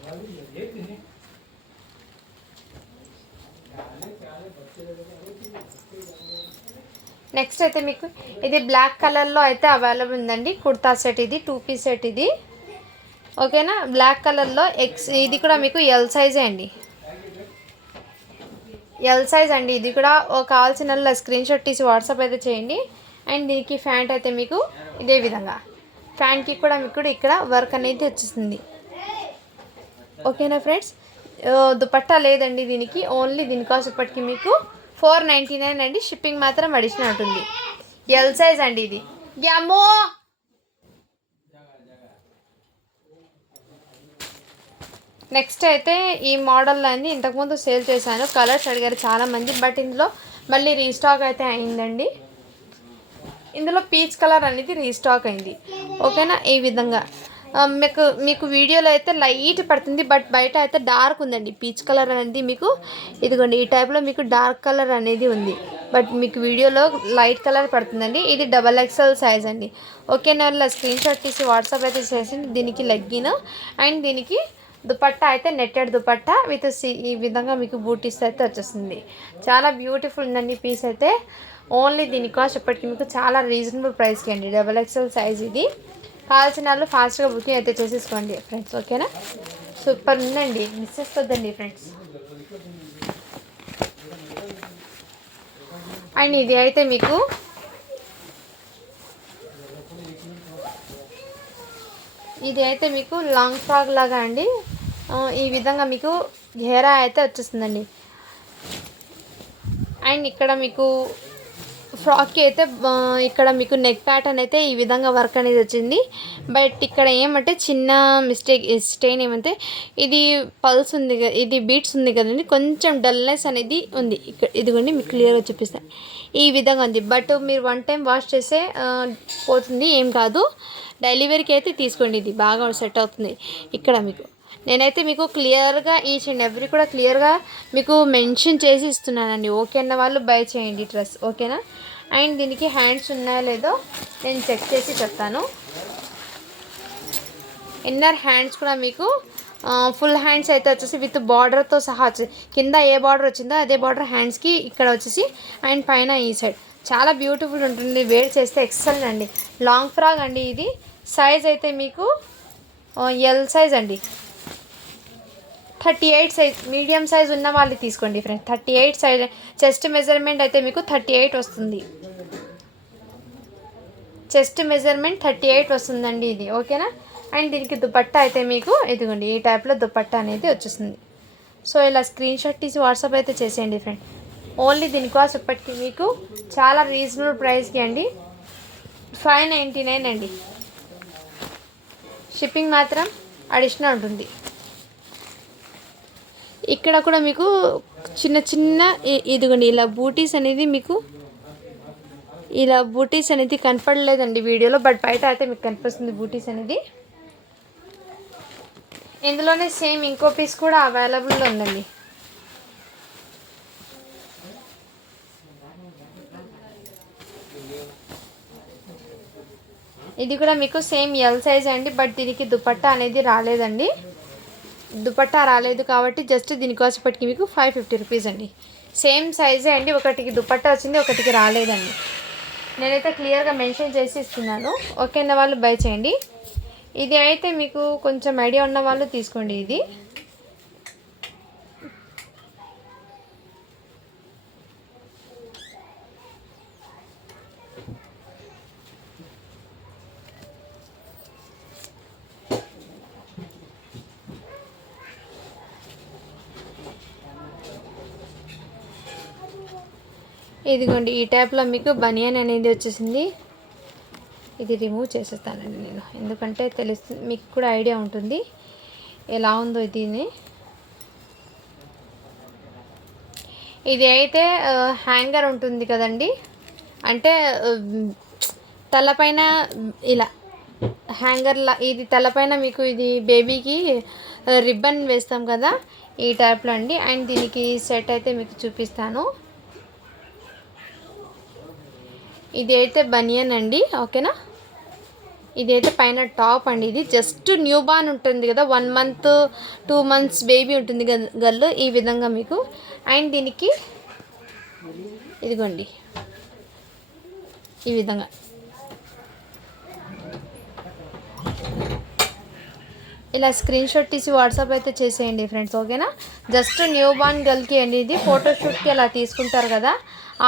నెక్స్ట్ అయితే మీకు ఇది బ్లాక్ కలర్లో అయితే అవైలబుల్ ఉందండి. కుర్తా సెట్ ఇది 2 పీస్ సెట్ ఇది. ఓకేనా, బ్లాక్ కలర్లో ఇది కూడా మీకు ఎల్ సైజే అండి. ఎల్ సైజ్ అండి. ఇది కూడా కావాల్సిన వాళ్ళ స్క్రీన్ షాట్ తీసి వాట్సాప్ అయితే చేయండి. అండ్ దీనికి ప్యాంట్ అయితే మీకు ఇదే విధంగా, ప్యాంట్కి కూడా మీకు ఇక్కడ వర్క్ అనేది వచ్చేస్తుంది. ఓకేనా ఫ్రెండ్స్, దుపట్టా లేదండి దీనికి. ఓన్లీ దీని కాస్ట్ ఇప్పటికి మీకు 499 అండి. షిప్పింగ్ మాత్రం అడిషనల్ ఉంటుంది. ఎల్ సైజ్ అండి ఇది. గ్యామో నెక్స్ట్ అయితే ఈ మోడల్లో అండి ఇంతకుముందు సేల్ చేశాను. కలర్స్ అడిగారు చాలామంది, బట్ ఇందులో మళ్ళీ రీస్టాక్ అయితే అయిందండి. ఇందులో పీచ్ కలర్ అనేది రీస్టాక్ అయింది. ఓకేనా, ఈ విధంగా మీకు వీడియోలో అయితే లైట్ పడుతుంది, బట్ బయట అయితే డార్క్ ఉందండి. పీచ్ కలర్ అనేది మీకు ఇదిగోండి ఈ టైప్లో మీకు డార్క్ కలర్ అనేది ఉంది, బట్ మీకు వీడియోలో లైట్ కలర్ పడుతుందండి. ఇది XXL సైజ్ అండి. ఓకేనా, వాళ్ళ స్క్రీన్ షాట్ తీసి వాట్సాప్ అయితే చేసింది. దీనికి లెగ్గిన్ అండ్ దీనికి దుపట్టా అయితే నెట్టెడ్ దుపట్టా విత్ ఈ విధంగా మీకు బూటీస్ అయితే వచ్చేస్తుంది. చాలా బ్యూటిఫుల్ ఉందండి పీస్ అయితే. ఓన్లీ దీని కాస్ట్ ఇప్పటికీ మీకు చాలా రీజనబుల్ ప్రైస్కి అండి. XXL సైజ్ ఇది. కావాల్సిన వాళ్ళు ఫాస్ట్గా బుకింగ్ అయితే చేసేసుకోండి ఫ్రెండ్స్. ఓకేనా, సూపర్ ఉందండి, మిస్ చేసుకోవద్దండి ఫ్రెండ్స్. అండ్ ఇది అయితే మీకు లాంగ్ ఫ్రాక్ లాగా అండి. ఈ విధంగా మీకు ఘేరా అయితే వచ్చేస్తుందండి. అండ్ ఇక్కడ మీకు ఫ్రాక్కి అయితే ఇక్కడ మీకు నెక్ ప్యాటర్న్ అయితే ఈ విధంగా వర్క్ అనేది వచ్చింది. బట్ ఇక్కడ ఏమంటే చిన్న స్టెయిన్ ఏమంటే ఇది పల్స్ ఉంది కదా, ఇది బీట్స్ ఉంది కదండి, కొంచెం డల్నెస్ అనేది ఉంది. ఇక్కడ ఇదిగోండి మీకు క్లియర్గా చూపిస్తాను. ఈ విధంగా ఉంది. బట్ మీరు 1 టైం వాష్ చేస్తే పోతుంది, ఏం కాదు. డైలీ వేర్కి అయితే తీసుకోండి, ఇది బాగా సెట్ అవుతుంది. ఇక్కడ నేనైతే మీకు క్లియర్గా ఈచ్ అండ్ ఎవ్రీ కూడా క్లియర్గా మీకు మెన్షన్ చేసి ఇస్తున్నానండి. ఓకే అన్న వాళ్ళు బై చేయండి డ్రెస్. ఓకేనా, అండ్ దీనికి హ్యాండ్స్ ఉన్నాయో లేదో నేను చెక్ చేసి చెప్తాను. ఇన్నర్ హ్యాండ్స్ కూడా మీకు ఫుల్ హ్యాండ్స్ అయితే వచ్చేసి విత్ బార్డర్తో సహా వచ్చేసి, కింద ఏ బార్డర్ వచ్చిందో అదే బార్డర్ హ్యాండ్స్కి ఇక్కడ వచ్చేసి, అండ్ పైన ఈ సైడ్ చాలా బ్యూటిఫుల్ ఉంటుంది. వేర్ చేస్తే ఎక్సలెంట్ అండి. లాంగ్ ఫ్రాక్ అండి ఇది. సైజ్ అయితే మీకు ఎల్ సైజ్ అండి. 38 సైజ్, మీడియం సైజ్ ఉన్న వాళ్ళు తీసుకోండి ఫ్రెండ్స్. 38 సైజ్ చెస్ట్ మెజర్మెంట్ అయితే మీకు 38 వస్తుంది. చెస్ట్ మెజర్మెంట్ 38 వస్తుందండి ఇది. ఓకేనా, అండ్ దీనికి దుపట్టా అయితే మీకు ఇదిగోండి ఈ టైప్లో దుపట్టా అనేది వచ్చేస్తుంది. సో ఇలా స్క్రీన్ షాట్ తీసి వాట్సాప్ అయితే చేసేయండి ఫ్రెండ్. ఓన్లీ దీని కాస్ట్ ఇప్పటికి మీకు చాలా రీజనబుల్ ప్రైస్కి అండి, 599 అండి. షిప్పింగ్ మాత్రం అడిషనల్ ఉంటుంది. ఇక్కడ కూడా మీకు చిన్న చిన్న ఇదిగోండి ఇలా బూటీస్ అనేది మీకు ఇలా బూటీస్ అనేది కనపడలేదండి వీడియోలో, బట్ బయట అయితే మీకు కనిపిస్తుంది బూటీస్ అనేది. ఇందులోనే సేమ్ ఇంకో పీస్ కూడా అవైలబుల్లో ఉందండి. ఇది కూడా మీకు సేమ్ ఎల్ సైజ్ అండి, బట్ దీనికి దుపట్టా అనేది రాలేదండి. దుపట్టా రాలేదు కాబట్టి జస్ట్ దీనికోసం ఇప్పటికి మీకు 550 రూపీస్ అండి. సేమ్ సైజే అండి, ఒకటికి దుపట్టా వచ్చింది, ఒకటికి రాలేదండి. నేనైతే క్లియర్గా మెన్షన్ చేసి ఇస్తున్నాను. ఓకే అన్న వాళ్ళు బై చేయండి. ఇది అయితే మీకు కొంచెం ఐడియా ఉన్న వాళ్ళు తీసుకోండి. ఇది ఇదిగోండి ఈ టైప్లో మీకు బనియన్ అనేది వచ్చేసింది. ఇది రిమూవ్ చేసేస్తానండి నేను, ఎందుకంటే తెలుస్తుంది మీకు కూడా ఐడియా ఉంటుంది ఎలా ఉందో దీన్ని. ఇది అయితే హ్యాంగర్ ఉంటుంది కదండి, అంటే తలపైన ఇలా హ్యాంగర్లా ఇది తలపైన మీకు ఇది బేబీకి రిబ్బన్ వేస్తాం కదా ఈ టైప్లో అండి. అండ్ దీనికి సెట్ అయితే మీకు చూపిస్తాను. ఇది అయితే బనియన్ అండి, ఓకేనా. ఇదైతే పైన టాప్ అండి. ఇది జస్ట్ న్యూ బార్న్ ఉంటుంది కదా, 1 మంత్ 2 మంత్స్ బేబీ ఉంటుంది గర్ల్, ఈ విధంగా మీకు. అండ్ దీనికి ఇదిగోండి ఈ విధంగా ఇలా స్క్రీన్ షాట్ తీసి వాట్సాప్ అయితే చేసేయండి ఫ్రెండ్స్, ఓకేనా. జస్ట్ న్యూ బార్న్ గర్ల్కి అండి ఇది, ఫోటోషూట్కి అలా తీసుకుంటారు కదా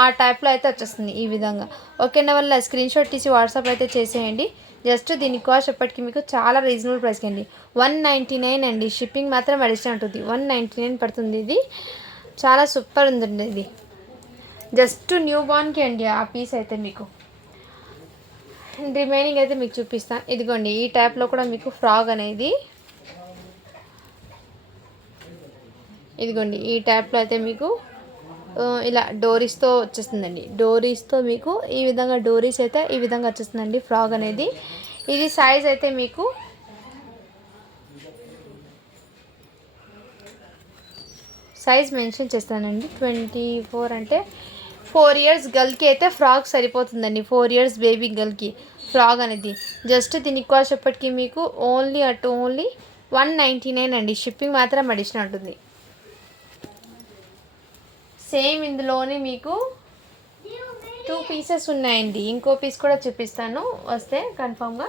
ఆ టైప్లో అయితే వచ్చేస్తుంది ఈ విధంగా, ఓకేనా. వల్ల స్క్రీన్ షాట్ తీసి వాట్సాప్ అయితే చేసేయండి. జస్ట్ దీని కాస్ట్ ఎప్పటికీ మీకు చాలా రీజనబుల్ ప్రైస్కి అండి, 199 అండి. షిప్పింగ్ మాత్రం అడిషనల్ ఉంటుంది, 199 పడుతుంది. ఇది చాలా సూపర్ ఉందండి. ఇది జస్ట్ న్యూ బార్న్కి అండి ఆ పీస్ అయితే మీకు. రిమైనింగ్ అయితే మీకు చూపిస్తాను. ఇదిగోండి ఈ టైప్లో కూడా మీకు ఫ్రాక్ అనేది, ఇదిగోండి ఈ టైప్లో అయితే మీకు ఇలా డోరీస్తో వచ్చేస్తుందండి. డోరీస్తో మీకు ఈ విధంగా డోరీస్ అయితే ఈ విధంగా వచ్చేస్తుందండి ఫ్రాక్ అనేది. ఇది సైజ్ అయితే మీకు సైజ్ మెన్షన్ చేస్తానండి, 24 అంటే 4 ఇయర్స్ గర్ల్కి అయితే ఫ్రాక్ సరిపోతుందండి. 4 ఇయర్స్ బేబీ గర్ల్కి ఫ్రాక్ అనేది. జస్ట్ దీనికి కాస్ట్ ఎప్పటికీ మీకు ఓన్లీ 199 అండి. షిప్పింగ్ మాత్రం అడిషనల్ ఉంటుంది. సేమ్ ఇందులోనే మీకు 2 పీసెస్ ఉన్నాయండి. ఇంకో పీస్ కూడా చూపిస్తాను వస్తే కన్ఫామ్గా.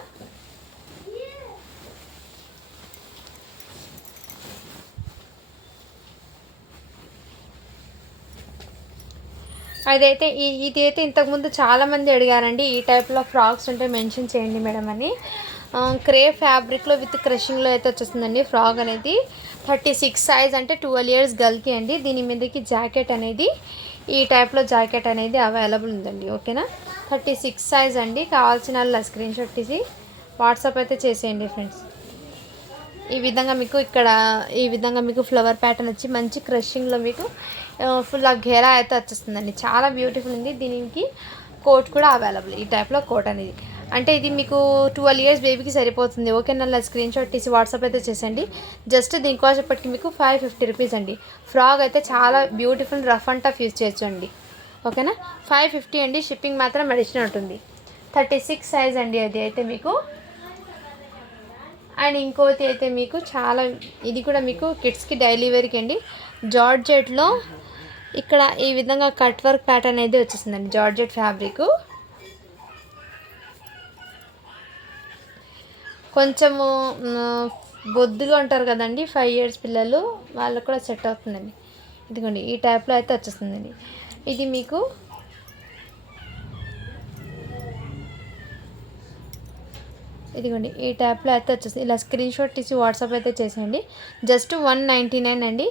అదైతే ఇది అయితే ఇంతకుముందు చాలామంది అడిగారండి, ఈ టైప్లో ఫ్రాక్స్ ఉంటే మెన్షన్ చేయండి మేడం అని. క్రేప్ ఫ్యాబ్రిక్లో విత్ క్రషింగ్లో అయితే వచ్చేస్తుందండి ఫ్రాక్ అనేది. 36 సైజ్ అంటే 12 ఇయర్స్ గర్ల్కి అండి. దీని మీదకి జాకెట్ అనేది ఈ టైప్లో జాకెట్ అనేది అవైలబుల్ ఉందండి, ఓకేనా. 36 సైజ్ అండి. కావాల్సిన వాళ్ళ స్క్రీన్ షాట్ తీసి వాట్సాప్ అయితే చేసేయండి ఫ్రెండ్స్. ఈ విధంగా మీకు ఇక్కడ ఈ విధంగా మీకు ఫ్లవర్ ప్యాటర్న్ వచ్చి మంచి క్రషింగ్లో మీకు ఫుల్ ఘేరా అయితే వచ్చేస్తుందండి. చాలా బ్యూటిఫుల్ ఉంది. దీనికి కోట్ కూడా అవైలబుల్, ఈ టైప్లో కోట్ అనేది. అంటే ఇది మీకు 12 ఇయర్స్ బేబీకి సరిపోతుంది, ఓకేనా. స్క్రీన్ షాట్ తీసి వాట్సాప్ అయితే చేసేయండి. జస్ట్ దీనికోసం ఇప్పటికి మీకు 550 రూపీస్ అండి. ఫ్రాక్ అయితే చాలా beautiful rough and tough use చేయొచ్చు అండి, ఓకేనా. 550 అండి. షిప్పింగ్ మాత్రం అడిషనల్ ఉంటుంది. 36 సైజ్ అండి అది అయితే మీకు. అండ్ ఇంకోటి అయితే మీకు చాలా, ఇది కూడా మీకు కిడ్స్కి డైలీ వేర్కి అండి. జార్జెట్లో ఇక్కడ ఈ విధంగా కట్ వర్క్ ప్యాటర్న్ అనేది వచ్చేసిందండి. జార్జెట్ ఫ్యాబ్రిక్ కొంచెము బొద్దుగా ఉంటారు కదండి 5 ఇయర్స్ పిల్లలు, వాళ్ళకు కూడా సెట్ అవుతుందండి. ఇదిగోండి ఈ టైప్లో అయితే వచ్చేస్తుందండి. ఇది మీకు ఇదిగోండి ఈ ట్యాప్లో అయితే వచ్చేస్తుంది. ఇలా స్క్రీన్ షాట్ తీసి వాట్సాప్ అయితే చేసేయండి. జస్ట్ 199 అండి.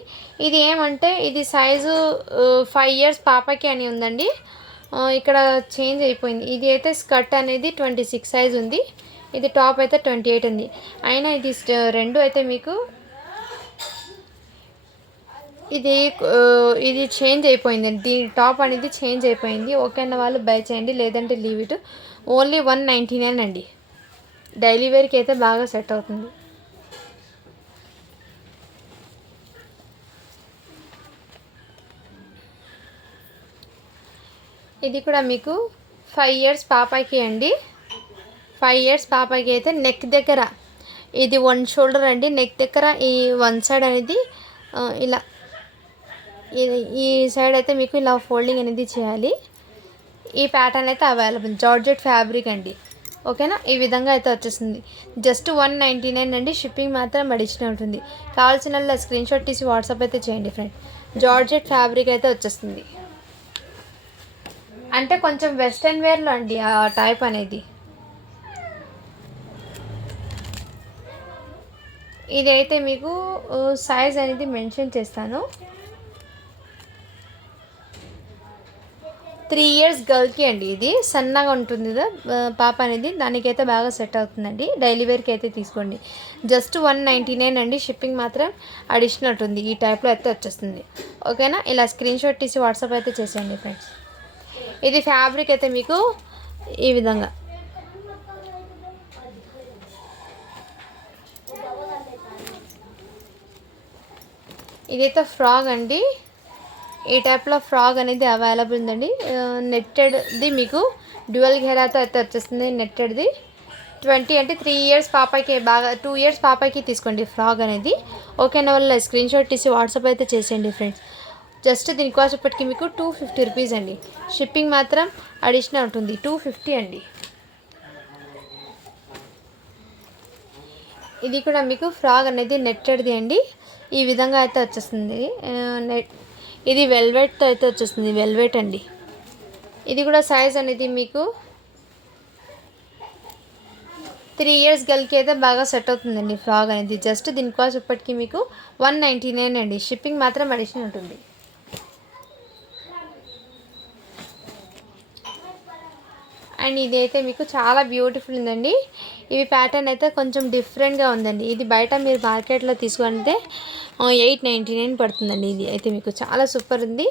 ఇది ఏమంటే ఇది సైజు 5 years పాపకి అని ఉందండి. ఇక్కడ చేంజ్ అయిపోయింది. ఇది అయితే స్కర్ట్ అనేది 26 సైజ్ ఉంది. ఇది టాప్ అయితే 28 ఉంది. అయినా ఇది రెండు అయితే మీకు ఇది చేంజ్ అయిపోయిందండి. దీని టాప్ అనేది చేంజ్ అయిపోయింది. ఓకే అన్న వాళ్ళు బై చేయండి, లేదంటే లీవ్ ఇట్. ఓన్లీ 199 అండి. డైలీ వేర్కి అయితే బాగా సెట్ అవుతుంది. ఇది కూడా మీకు 5 years పాపకి అండి. 5 years పాపకి అయితే నెక్ దగ్గర ఇది 1 shoulder అండి. నెక్ దగ్గర ఈ 1 side అనేది ఇలా ఈ సైడ్ అయితే మీకు ఇలా ఫోల్డింగ్ అనేది చేయాలి. ఈ ప్యాటర్న్ అయితే అవైలబుల్. జార్జెట్ ఫ్యాబ్రిక్ అండి. ఓకేనా, ఈ విధంగా అయితే వచ్చేస్తుంది. జస్ట్ 199 అండి. షిప్పింగ్ మాత్రం అడిషనల్ ఉంటుంది. కావాల్సిన స్క్రీన్ షాట్ తీసి వాట్సాప్ అయితే చేయండి ఫ్రెండ్. జార్జెట్ ఫ్యాబ్రిక్ అయితే వచ్చేస్తుంది. అంటే కొంచెం వెస్ట్రన్ వేర్లో అండి ఆ టైప్ అనేది. ఇదైతే మీకు సైజ్ అనేది మెన్షన్ చేస్తాను. 3 years గర్ల్కి అండి. ఇది సన్నగా ఉంటుంది కదా పాప అనేది, దానికైతే బాగా సెట్ అవుతుందండి. డైలీ వేర్కి అయితే తీసుకోండి. జస్ట్ 199 అండి. షిప్పింగ్ మాత్రం అడిషనల్ ఉంటుంది. ఈ టైప్లో అయితే వచ్చేస్తుంది. ఓకేనా, ఇలా స్క్రీన్ షాట్ తీసి వాట్సాప్ అయితే చేసేయండి ఫ్రెండ్స్. ఇది ఫ్యాబ్రిక్ అయితే మీకు ఈ విధంగా ఇదైతే ఫ్రాక్ అండి. ఈ టైప్లో ఫ్రాక్ అనేది అవైలబుల్ ఉందండి. నెట్టెడ్ది మీకు డ్యూయల్ ఘెరాతో అయితే వచ్చేస్తుంది. నెట్టెడ్ది 20 అంటే 3 years పాపకి, బాగా 2 years పాపకి తీసుకోండి ఫ్రాక్ అనేది. ఓకేనా, వల్ల స్క్రీన్ షాట్ తీసి వాట్సాప్ అయితే చేసేయండి ఫ్రెండ్స్. జస్ట్ దీని కాస్ట్ ఇప్పటికి మీకు 250 రూపీస్ అండి. షిప్పింగ్ మాత్రం అడిషనల్ ఉంటుంది. 250 అండి. ఇది కూడా మీకు ఫ్రాక్ అనేది నెట్టెడ్ది అండి. ఈ విధంగా అయితే వచ్చేస్తుంది. ఇది వెల్వెట్తో అయితే వచ్చేస్తుంది. వెల్వెట్ అండి. ఇది కూడా సైజ్ అనేది మీకు 3 years గర్ల్కి అయితే బాగా సెట్ అవుతుందండి ఫ్రాక్ అనేది. జస్ట్ దీని కాస్ట్ ఇప్పటికీ మీకు 199 అండి. షిప్పింగ్ మాత్రం అడిషనల్ ఉంటుంది. అండ్ ఇది అయితే మీకు చాలా బ్యూటిఫుల్ ఉందండి. ఇవి ప్యాటర్న్ అయితే కొంచెం డిఫరెంట్గా ఉందండి. ఇది బయట మీరు మార్కెట్లో తీసుకుంటే 899 పడుతుందండి. ఇది అయితే మీకు చాలా సూపర్ ఉంది.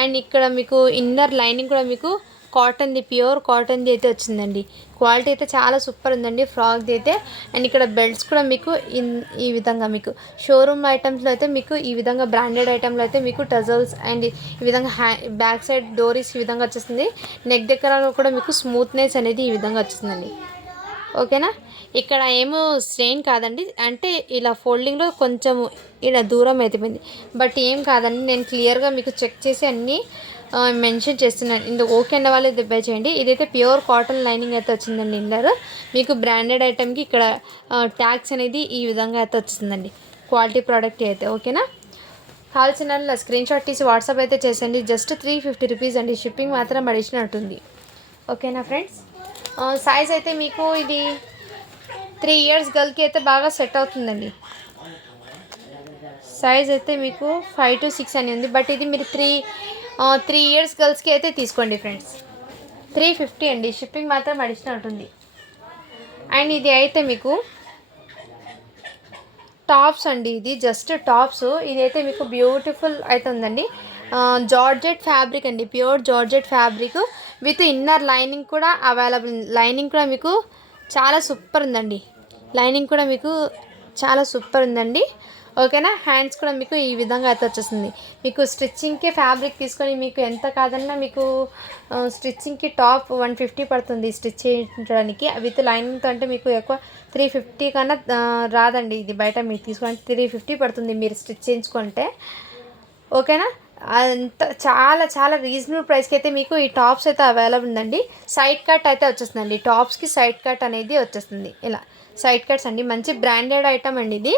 అండ్ ఇక్కడ మీకు ఇన్నర్ లైనింగ్ కూడా మీకు కాటన్ది, ప్యూర్ కాటన్ది అయితే వచ్చిందండి. క్వాలిటీ అయితే చాలా సూపర్ ఉందండి ఫ్రాక్ది అయితే. అండ్ ఇక్కడ బెల్ట్స్ కూడా మీకు ఈ విధంగా మీకు షోరూమ్ ఐటమ్స్లో అయితే మీకు ఈ విధంగా బ్రాండెడ్ ఐటెంలో అయితే మీకు టజల్స్ అండ్ ఈ విధంగా బ్యాక్ సైడ్ డోరీస్ ఈ విధంగా వచ్చేస్తుంది. నెక్ దగ్గర కూడా మీకు స్మూత్నెస్ అనేది ఈ విధంగా వచ్చేస్తుందండి. ఓకేనా, ఇక్కడ ఏమో స్ట్రెయిన్ కాదండి. అంటే ఇలా ఫోల్డింగ్లో కొంచెం ఇలా దూరం అయిపోయింది, బట్ ఏం కాదండి. నేను క్లియర్గా మీకు చెక్ చేసి అన్నీ మెన్షన్ చేస్తున్నాను. ఇందుకు ఓకే అన్న వాళ్ళు ఇది బై చేయండి. ఇదైతే ప్యూర్ కాటన్ లైనింగ్ అయితే వచ్చిందండి. ఇన్నర్ మీకు బ్రాండెడ్ ఐటెంకి ఇక్కడ ట్యాగ్స్ అనేది ఈ విధంగా అయితే వచ్చిందండి. క్వాలిటీ ప్రోడక్ట్ అయితే. ఓకేనా, కావాల్సిన స్క్రీన్ షాట్ తీసి వాట్సాప్ అయితే చేసండి. జస్ట్ 350 రూపీస్ అండి. షిప్పింగ్ మాత్రం అడిషనల్ ఉంటుంది. ఓకేనా ఫ్రెండ్స్, సైజ్ అయితే మీకు ఇది 3 years గర్ల్కి అయితే బాగా సెట్ అవుతుందండి. సైజ్ అయితే మీకు 5 to 6 అని ఉంది, బట్ ఇది మీరు 3 years గర్ల్స్కి అయితే తీసుకోండి ఫ్రెండ్స్. 350 అండి. షిప్పింగ్ మాత్రం అడిషనల్ ఉంటుంది. అండ్ ఇది అయితే మీకు టాప్స్ అండి. ఇది జస్ట్ టాప్స్. ఇదైతే మీకు బ్యూటిఫుల్ అయితే ఉందండి. జార్జెట్ ఫ్యాబ్రిక్ అండి. Pure georgette fabric with inner lining కూడా అవైలబుల్. లైనింగ్ కూడా మీకు చాలా సూపర్ ఉందండి. లైనింగ్ కూడా మీకు చాలా సూపర్ ఉందండి. ఓకేనా, హ్యాండ్స్ కూడా మీకు ఈ విధంగా అయితే వచ్చేస్తుంది. మీకు స్టిచ్చింగ్కి ఫ్యాబ్రిక్ తీసుకొని మీకు ఎంత కాదన్నా మీకు స్టిచ్చింగ్కి టాప్ 150 పడుతుంది స్టిచ్ చేయించడానికి. విత్ లైనింగ్తో అంటే మీకు ఎక్కువ 350 కన్నా రాదండి. ఇది బయట మీరు తీసుకుంటే 350 పడుతుంది మీరు స్టిచ్ చేయించుకుంటే. ఓకేనా, అంత చాలా చాలా రీజనబుల్ ప్రైస్కి అయితే మీకు ఈ టాప్స్ అయితే అవైలబుల్ ఉందండి. సైడ్ కట్ అయితే వచ్చేస్తుందండి. టాప్స్కి సైడ్ కట్ అనేది వచ్చేస్తుంది. ఇలా సైడ్ కట్స్ అండి, మంచి బ్రాండెడ్ ఐటమ్ అండి ఇది.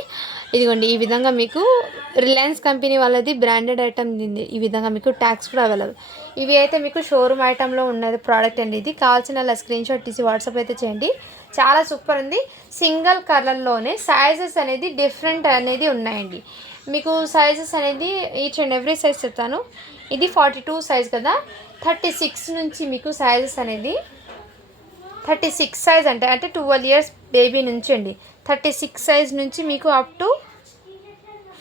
ఇదిగోండి ఈ విధంగా మీకు రిలయన్స్ కంపెనీ వాళ్ళది బ్రాండెడ్ ఐటమ్ ఇది. ఈ విధంగా మీకు ట్యాక్స్ కూడా అవైలబుల్. ఇవి అయితే మీకు షోరూమ్ ఐటెంలో ఉన్నది ప్రోడక్ట్ అండి. ఇది కావాల్సిన స్క్రీన్ షాట్ తీసి వాట్సాప్ అయితే చేయండి. చాలా సూపర్ ఉంది. సింగిల్ కలర్లోనే సైజెస్ అనేది డిఫరెంట్ అనేది ఉన్నాయండి. మీకు సైజెస్ అనేది ఈచ్ అండ్ ఎవ్రీ సైజ్ చెప్తాను. ఇది 42 సైజ్ కదా, 36 నుంచి మీకు సైజెస్ అనేది 36 సైజ్ అంటే 12 ఇయర్స్ బేబీ నుంచి అండి. 36 సైజ్ నుంచి మీకు అప్ టు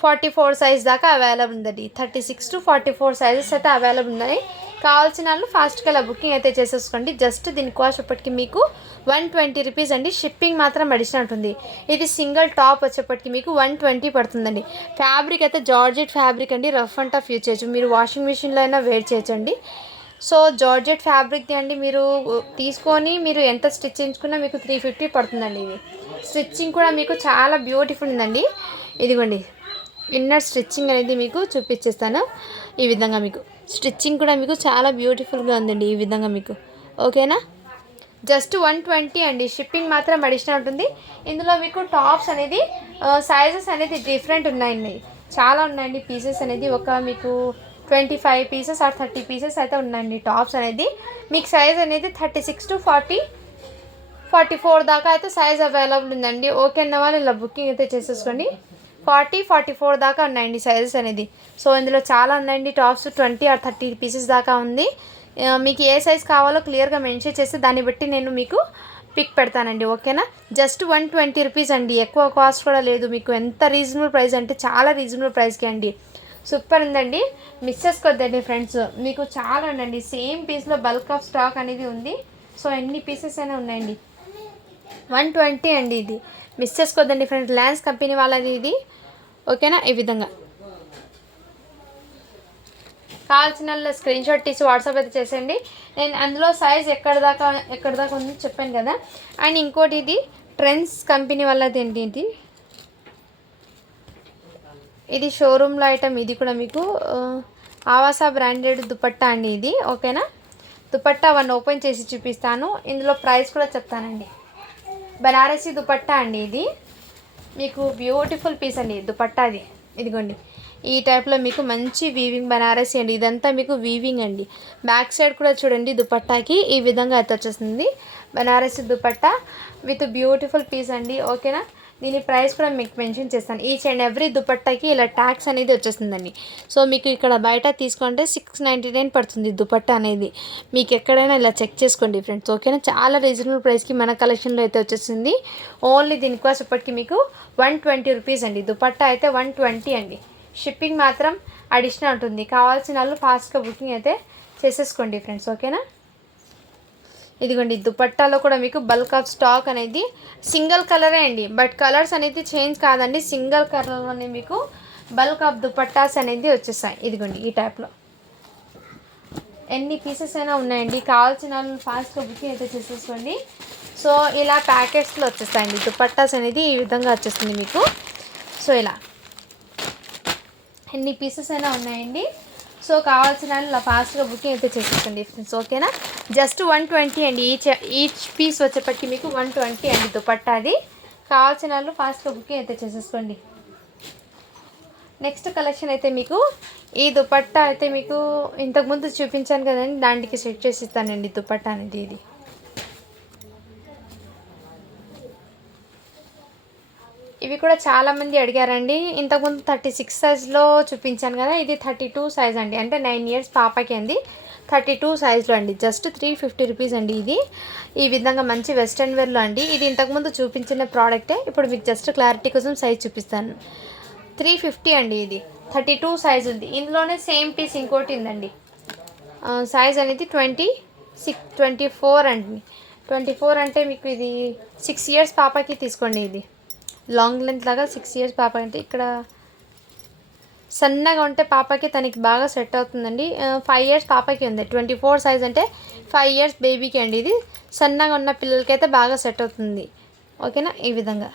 44 సైజ్ దాకా అవైలబుల్ ఉందండి. 36 to 44 సైజెస్ అయితే అవైలబుల్ ఉన్నాయి. కావాల్సిన వాళ్ళు ఫాస్ట్గా ఇలా బుకింగ్ అయితే చేసేసుకోండి. జస్ట్ దీని కాస్ట్ వచ్చేప్పటికి మీకు 120 రూపీస్ అండి. షిప్పింగ్ మాత్రం అడిషనల్ ఉంటుంది. ఇది సింగిల్ టాప్ వచ్చేప్పటికి మీకు 120 పడుతుందండి. ఫ్యాబ్రిక్ అయితే జార్జెట్ ఫ్యాబ్రిక్ అండి. రఫ్ అండ్ టఫ్ యూజ్ చేయొచ్చు, మీరు వాషింగ్ మిషన్లో అయినా వేర్ చేయొచ్చండి. సో జార్జెట్ ఫ్యాబ్రిక్ది అండి. మీరు తీసుకొని మీరు ఎంత స్టిచ్ చేయించుకున్నా మీకు 350 పడుతుందండి. ఇది స్టిచ్చింగ్ కూడా మీకు చాలా బ్యూటిఫుల్ ఉందండి. ఇదిగోండి ఇన్నర్ స్టిచ్చింగ్ అనేది మీకు చూపించేస్తాను. ఈ విధంగా మీకు స్టిచ్చింగ్ కూడా మీకు చాలా బ్యూటిఫుల్గా ఉందండి. ఈ విధంగా మీకు ఓకేనా. జస్ట్ 120 అండి. షిప్పింగ్ మాత్రం అడిషనల్ ఉంటుంది. ఇందులో మీకు టాప్స్ అనేది సైజెస్ అనేది డిఫరెంట్ ఉన్నాయండి, చాలా ఉన్నాయండి. పీసెస్ అనేది ఒక మీకు 25 పీసెస్ ఆర్ 30 పీసెస్ అయితే ఉన్నాయండి. టాప్స్ అనేది మీకు సైజ్ అనేది 36 to 44 దాకా అయితే సైజ్ అవైలబుల్ ఉందండి. ఓకే అన్న వాళ్ళు ఇలా బుకింగ్ అయితే చేసేసుకోండి. 44 దాకా ఉన్నాయండి సైజెస్ అనేది. సో ఇందులో చాలా ఉన్నాయండి. టాప్స్ 20 or 30 పీసెస్ దాకా ఉంది. మీకు ఏ సైజ్ కావాలో క్లియర్గా మెన్షన్ చేస్తే దాన్ని బట్టి నేను మీకు పిక్ పెడతానండి. ఓకేనా. జస్ట్ 120 రూపీస్ అండి. ఎక్కువ కాస్ట్ కూడా లేదు. మీకు ఎంత రీజనబుల్ ప్రైస్ అంటే చాలా రీజనబుల్ ప్రైస్కి అండి. సూపర్ ఉందండి. మిస్ చేసుకోవద్దండి ఫ్రెండ్స్. మీకు చాలా ఉందండి. సేమ్ పీస్లో బల్క్ ఆఫ్ స్టాక్ అనేది ఉంది. సో ఎన్ని పీసెస్ అయినా ఉన్నాయండి. 120 అండి. ఇది మిస్ చేసుకోవద్దండి ఫ్రెండ్స్. రిలయన్స్ కంపెనీ వాళ్ళది ఇది. ఓకేనా. ఈ విధంగా కావాల్సిన స్క్రీన్ షాట్ తీసి వాట్సాప్ అయితే చేసేయండి. నేను అందులో సైజ్ ఎక్కడ దాకా ఉందో చెప్పాను కదా. అండ్ ఇంకోటి ఇది ట్రెండ్స్ కంపెనీ వాళ్ళది ఏంటి, ఇది షోరూమ్లో ఐటమ్. ఇది కూడా మీకు ఆవాసా బ్రాండెడ్ దుపట్టా అండి ఇది. ఓకేనా. దుపట్టా వన్ ఓపెన్ చేసి చూపిస్తాను. ఇందులో ప్రైస్ కూడా చెప్తానండి. బనారసి దుపట్టా అండి ఇది. మీకు బ్యూటిఫుల్ పీస్ అండి దుపట్టాది. ఇదిగోండి ఈ టైప్లో మీకు మంచి వీవింగ్ బనారసి అండి. ఇదంతా మీకు వీవింగ్ అండి. బ్యాక్ సైడ్ కూడా చూడండి దుపట్టాకి ఈ విధంగా అయితే వచ్చేస్తుంది. Banarasi dupatta with beautiful piece అండి. ఓకేనా. దీని ప్రైస్ కూడా మీకు మెన్షన్ చేస్తాను. ఈచ్ అండ్ ఎవ్రీ దుపట్టాకి ఇలా ట్యాక్స్ అనేది వచ్చేస్తుందండి. సో మీకు ఇక్కడ బయట తీసుకుంటే 699 పడుతుంది దుపట్టా అనేది. మీకు ఎక్కడైనా ఇలా చెక్ చేసుకోండి ఫ్రెండ్స్. ఓకేనా. చాలా రీజనబుల్ ప్రైస్కి మన కలెక్షన్లో అయితే వచ్చేసింది. ఓన్లీ దీనికోసం ఇప్పటికి మీకు 120 రూపీస్ అండి. దుపట్టా అయితే 120 అండి. షిప్పింగ్ మాత్రం అడిషనల్ ఉంటుంది. కావాల్సిన వాళ్ళు ఫాస్ట్గా బుకింగ్ అయితే చేసేసుకోండి ఫ్రెండ్స్. ఓకేనా. ఇదిగోండి దుపట్టాలో కూడా మీకు బల్క్ ఆఫ్ స్టాక్ అనేది సింగిల్ కలరే అండి. బట్ కలర్స్ అనేది చేంజ్ కాదండి. సింగిల్ కలర్లోనే మీకు బల్క్ ఆఫ్ దుపట్టాస్ అనేది వచ్చేస్తాయి. ఇదిగోండి ఈ టైప్లో ఎన్ని పీసెస్ అయినా ఉన్నాయండి. కావాల్సిన వాళ్ళు ఫాస్ట్గా బుకింగ్ అయితే చేసేసుకోండి. సో ఇలా ప్యాకెట్స్లో వచ్చేస్తాయండి దుపట్టాస్ అనేది. ఈ విధంగా వచ్చేస్తుంది మీకు. సో ఇలా ఎన్ని పీసెస్ అయినా ఉన్నాయండి. సో కావాల్సిన ఇలా ఫాస్ట్గా బుకింగ్ అయితే చేసేసుకోండి ఫ్రెండ్స్. ఓకేనా. జస్ట్ 120 అండి. ఈచ్ పీస్ వచ్చేప్పటికి మీకు 120 అండి దుపట్టాది. కావాల్సిన వాళ్ళు ఫాస్ట్గా బుకింగ్ అయితే చేసేసుకోండి. నెక్స్ట్ కలెక్షన్ అయితే మీకు ఈ దుపట్టా అయితే మీకు ఇంతకుముందు చూపించాను కదండి, దానికి సెట్ చేసి ఇస్తానండి దుపట్టా అనేది. ఇది ఇవి కూడా చాలామంది అడిగారండి. ఇంతకుముందు 36 సైజ్లో చూపించాను కదా, ఇది 32 సైజ్ అండి. అంటే 9 ఇయర్స్ పాపకి అండి. 32 సైజ్లో అండి. జస్ట్ 350 రూపీస్ అండి. ఇది ఈ విధంగా మంచి వెస్ట్రన్ వేర్లో అండి. ఇది ఇంతకుముందు చూపించిన ప్రోడక్టే. ఇప్పుడు మీకు జస్ట్ క్లారిటీ కోసం సైజ్ చూపిస్తాను. 350 అండి. ఇది 32 సైజ్ ఉంది. ఇందులోనే సేమ్ పీస్ ఇంకోటి ఉందండి. సైజ్ అనేది 24 అండి. 24 అంటే మీకు ఇది 6 ఇయర్స్ పాపకి తీసుకోండి. ఇది లాంగ్ లెంత్ లాగా 6 ఇయర్స్ పాప అంటే ఇక్కడ సన్నగా ఉంటే పాపకి తనకి బాగా సెట్ అవుతుందండి. 5 ఇయర్స్ పాపకి ఉంది. 24 సైజ్ అంటే 5 ఇయర్స్ బేబీకి అండి. ఇది సన్నగా ఉన్న పిల్లలకి అయితే బాగా సెట్ అవుతుంది. ఓకేనా. ఈ విధంగా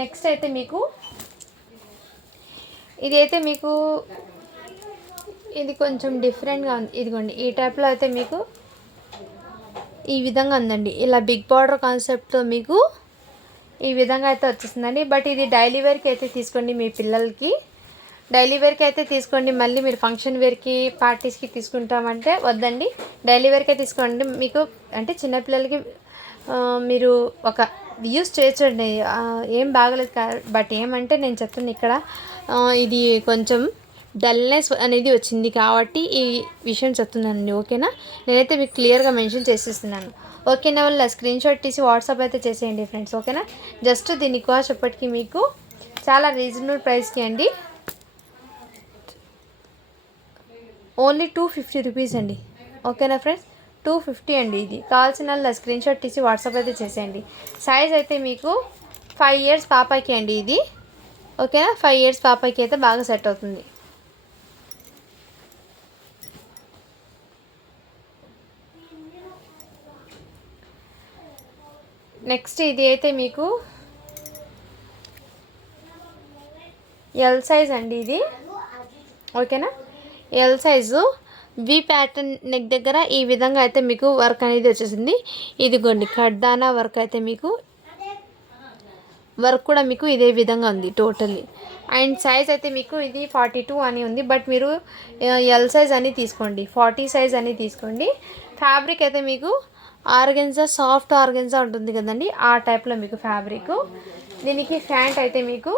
నెక్స్ట్ అయితే మీకు ఇదైతే మీకు ఇది కొంచెం డిఫరెంట్గా ఉంది. ఇదిగోండి ఈ టైప్లో అయితే మీకు ఈ విధంగా ఉందండి. ఇలా బిగ్ బార్డర్ కాన్సెప్ట్తో మీకు ఈ విధంగా అయితే వచ్చేస్తుందండి. బట్ ఇది డైలీ వేర్కి అయితే తీసుకోండి, మీ పిల్లలకి డైలీ వేర్కి అయితే తీసుకోండి. మళ్ళీ మీరు ఫంక్షన్ వేర్కి పార్టీస్కి తీసుకుంటామంటే వద్దండి, డైలీ వేర్కే తీసుకోండి. మీకు అంటే చిన్నపిల్లలకి మీరు ఒక యూస్ చేయొచ్చండి, ఏం బాగలేదు. బట్ ఏమంటే నేను చెప్తుంది ఇక్కడ ఇది కొంచెం డల్నెస్ అనేది వచ్చింది కాబట్టి ఈ విషయం చెప్తున్నానండి. ఓకేనా, నేనైతే మీకు క్లియర్గా మెన్షన్ చేసేస్తున్నాను. ఓకేనా, వాళ్ళ స్క్రీన్ షాట్ తీసి వాట్సాప్ అయితే చేసేయండి ఫ్రెండ్స్. ఓకేనా, జస్ట్ దీని కాస్ట్ ఎప్పటికీ మీకు చాలా రీజనబుల్ ప్రైస్కి అండి, ఓన్లీ 250 రూపీస్ అండి. ఓకేనా ఫ్రెండ్స్, 250 అండి. ఇది కావాల్సిన వాళ్ళ స్క్రీన్ షాట్ తీసి వాట్సాప్ అయితే చేసేయండి. సైజ్ అయితే మీకు 5 ఇయర్స్ పాపకి అండి ఇది. ఓకేనా, 5 ఇయర్స్ పాపకి అయితే బాగా సెట్ అవుతుంది. నెక్స్ట్ ఇది అయితే మీకు ఎల్ సైజ్ అండి ఇది. ఓకేనా, ఎల్ సైజు వి ప్యాటర్న్ నెక్ దగ్గర ఈ విధంగా అయితే మీకు వర్క్ అనేది వచ్చేసింది. ఇదిగోండి కడ్దానా వర్క్ అయితే మీకు వర్క్ కూడా మీకు ఇదే విధంగా ఉంది టోటల్లీ. అండ్ సైజ్ అయితే మీకు ఇది 42 అని ఉంది, బట్ మీరు ఎల్ సైజ్ అని తీసుకోండి, 40 సైజ్ అని తీసుకోండి. ఫ్యాబ్రిక్ అయితే మీకు ఆర్గెన్జా, సాఫ్ట్ ఆర్గెన్జా ఉంటుంది కదండి, ఆ టైప్లో మీకు ఫ్యాబ్రిక్. దీనికి ప్యాంట్ అయితే మీకు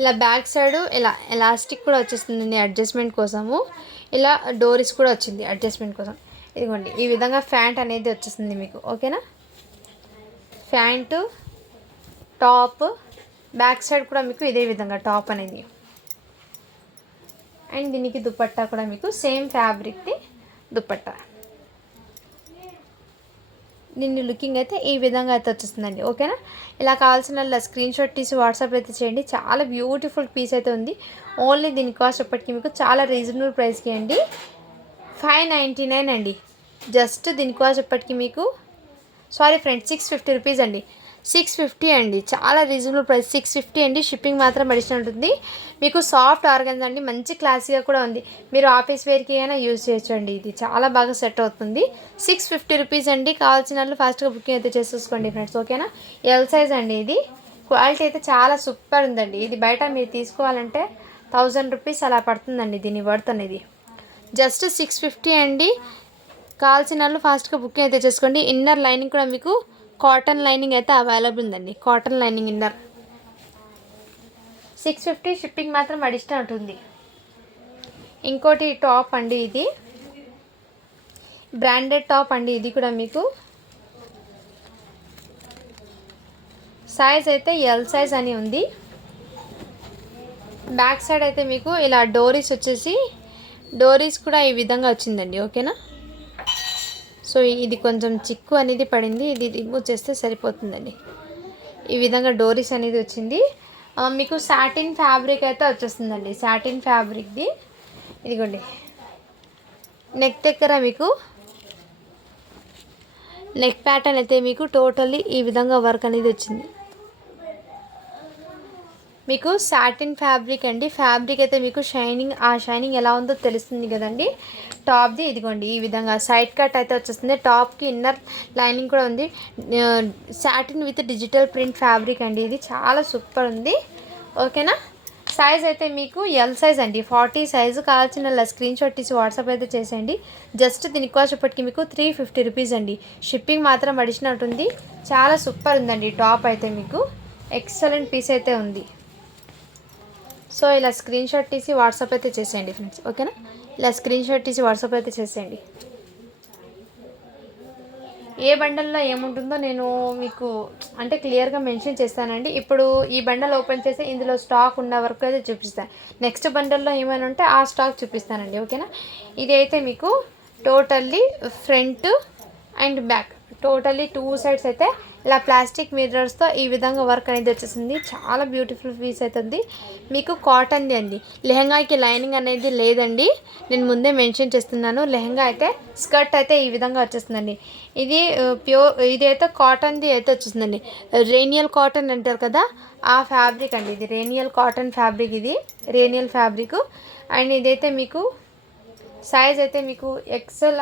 ఇలా బ్యాక్ సైడ్ ఇలా ఎలాస్టిక్ కూడా వచ్చేస్తుందండి అడ్జస్ట్మెంట్ కోసము. ఇలా డోరీస్ కూడా వచ్చింది అడ్జస్ట్మెంట్ కోసం. ఇదిగోండి ఈ విధంగా ప్యాంట్ అనేది వచ్చేస్తుంది మీకు. ఓకేనా, ప్యాంటు టాప్ బ్యాక్ సైడ్ కూడా మీకు ఇదే విధంగా టాప్ అనేది. అండ్ దీనికి దుపట్టా కూడా మీకు సేమ్ ఫ్యాబ్రిక్ది దుపట్టా. దీన్ని లుకింగ్ అయితే ఈ విధంగా అయితే వచ్చేస్తుందండి. ఓకేనా, ఇలా కావాల్సిన స్క్రీన్ షాట్ తీసి వాట్సాప్ అయితే చేయండి. చాలా బ్యూటిఫుల్ పీస్ అయితే ఉంది. ఓన్లీ దీని కాస్ట్ ఎప్పటికీ మీకు చాలా రీజనబుల్ ప్రైస్కి అండి, 599 అండి. జస్ట్ దీని కాస్ట్ ఎప్పటికీ మీకు సారీ ఫ్రెండ్స్ 650 రూపీస్ అండి. 650 అండి, చాలా రీజనబుల్ ప్రైస్. 650 అండి. షిప్పింగ్ మాత్రం అడిషనల్ ఉంటుంది. మీకు సాఫ్ట్ ఆర్గన్స్ అండి, మంచి క్లాసీగా కూడా ఉంది. మీరు ఆఫీస్ వేర్కి అయినా యూజ్ చేయొచ్చు అండి. ఇది చాలా బాగా సెట్ అవుతుంది. 650 రూపీస్ అండి. కావాల్సిన వాళ్ళు ఫాస్ట్గా బుకింగ్ అయితే చేసేసుకోండి ఫ్రెండ్స్. ఓకేనా, ఎల్ సైజ్ అండి. ఇది క్వాలిటీ అయితే చాలా సూపర్ ఉందండి. ఇది బయట మీరు తీసుకోవాలంటే 1000 రూపీస్ అలా పడుతుందండి దీని వర్త్ అనేది. జస్ట్ 650 అండి. కావాల్సిన వాళ్ళు ఫాస్ట్గా బుకింగ్ అయితే చేసుకోండి. ఇన్నర్ లైనింగ్ కూడా మీకు కాటన్ లైనింగ్ అయితే అవైలబుల్ ఉందండి. కాటన్ లైనింగ్ ఇన్నర్ 650, షిప్పింగ్ మాత్రం అడిషనల్ ఉంటుంది. ఇంకోటి టాప్ అండి, ఇది బ్రాండెడ్ టాప్ అండి. ఇది కూడా మీకు సైజ్ అయితే ఎల్ సైజ్ అని ఉంది. బ్యాక్ సైడ్ అయితే మీకు ఇలా డోరీస్ వచ్చేసి డోరీస్ కూడా ఈ విధంగా వచ్చిందండి. ఓకేనా, సో ఇది కొంచెం చిక్కు అనేది పడింది, ఇది రిమూవ్ చేస్తే సరిపోతుందండి. ఈ విధంగా డోరీస్ అనేది వచ్చింది. మీకు సాటిన్ ఫ్యాబ్రిక్ అయితే వచ్చేస్తుందండి, సాటిన్ ఫ్యాబ్రిక్ది. ఇదిగోండి నెక్ దగ్గర మీకు నెక్ ప్యాటర్న్ అయితే మీకు టోటల్లీ ఈ విధంగా వర్క్ అనేది వచ్చింది. మీకు సాటిన్ ఫ్యాబ్రిక్ అండి. ఫ్యాబ్రిక్ అయితే మీకు షైనింగ్, ఆ షైనింగ్ ఎలా ఉందో తెలుస్తుంది కదండి. టాప్ది ఇదిగోండి ఈ విధంగా సైడ్ కట్ అయితే వచ్చేస్తుంది. టాప్కి ఇన్నర్ లైనింగ్ కూడా ఉంది. Satin with digital print fabric అండి. ఇది చాలా సూపర్ ఉంది. ఓకేనా, సైజ్ అయితే మీకు ఎల్ సైజ్ అండి, 40 సైజు. కావాల్సిన స్క్రీన్ షాట్ తీసి వాట్సాప్ అయితే చేసేయండి. జస్ట్ దీనికి కాస్ట్ ఇప్పటికి మీకు 350 రూపీస్ అండి. షిప్పింగ్ మాత్రం అడిషనల్ ఉంటుంది. చాలా సూపర్ ఉందండి టాప్ అయితే మీకు ఎక్సలెంట్ పీస్ అయితే ఉంది. సో ఇలా స్క్రీన్ షాట్ తీసి వాట్సాప్ అయితే చేసేయండి ఫ్రెండ్స్. ఓకేనా, ఇలా స్క్రీన్ షాట్ తీసి వాట్సాప్ అయితే చేసేయండి. ఏ బండల్లో ఏముంటుందో నేను మీకు అంటే క్లియర్గా మెన్షన్ చేస్తానండి. ఇప్పుడు ఈ బండల్ ఓపెన్ చేసి ఇందులో స్టాక్ ఉన్న వరకు అయితే చూపిస్తాను. నెక్స్ట్ బండల్లో ఏమైనా ఉంటే ఆ స్టాక్ చూపిస్తానండి. ఓకేనా, ఇది అయితే మీకు totally front and back totally 2 sides అయితే ఇలా ప్లాస్టిక్ మిర్రర్స్తో ఈ విధంగా వర్క్ అనేది వచ్చేసింది. చాలా బ్యూటిఫుల్ పీస్ అవుతుంది. మీకు కాటన్ది అండి. లెహంగాకి లైనింగ్ అనేది లేదండి, నేను ముందే మెన్షన్ చేస్తున్నాను. లెహంగా అయితే స్కర్ట్ అయితే ఈ విధంగా వచ్చేస్తుందండి. ఇది ఇది అయితే కాటన్ది అయితే వచ్చేసిందండి. రేనియల్ కాటన్ అంటారు కదా, ఆ ఫ్యాబ్రిక్ అండి. ఇది రేనియల్ కాటన్ ఫ్యాబ్రిక్, ఇది రేనియల్ ఫ్యాబ్రిక్. అండ్ ఇదైతే మీకు సైజ్ అయితే మీకు ఎక్సెల్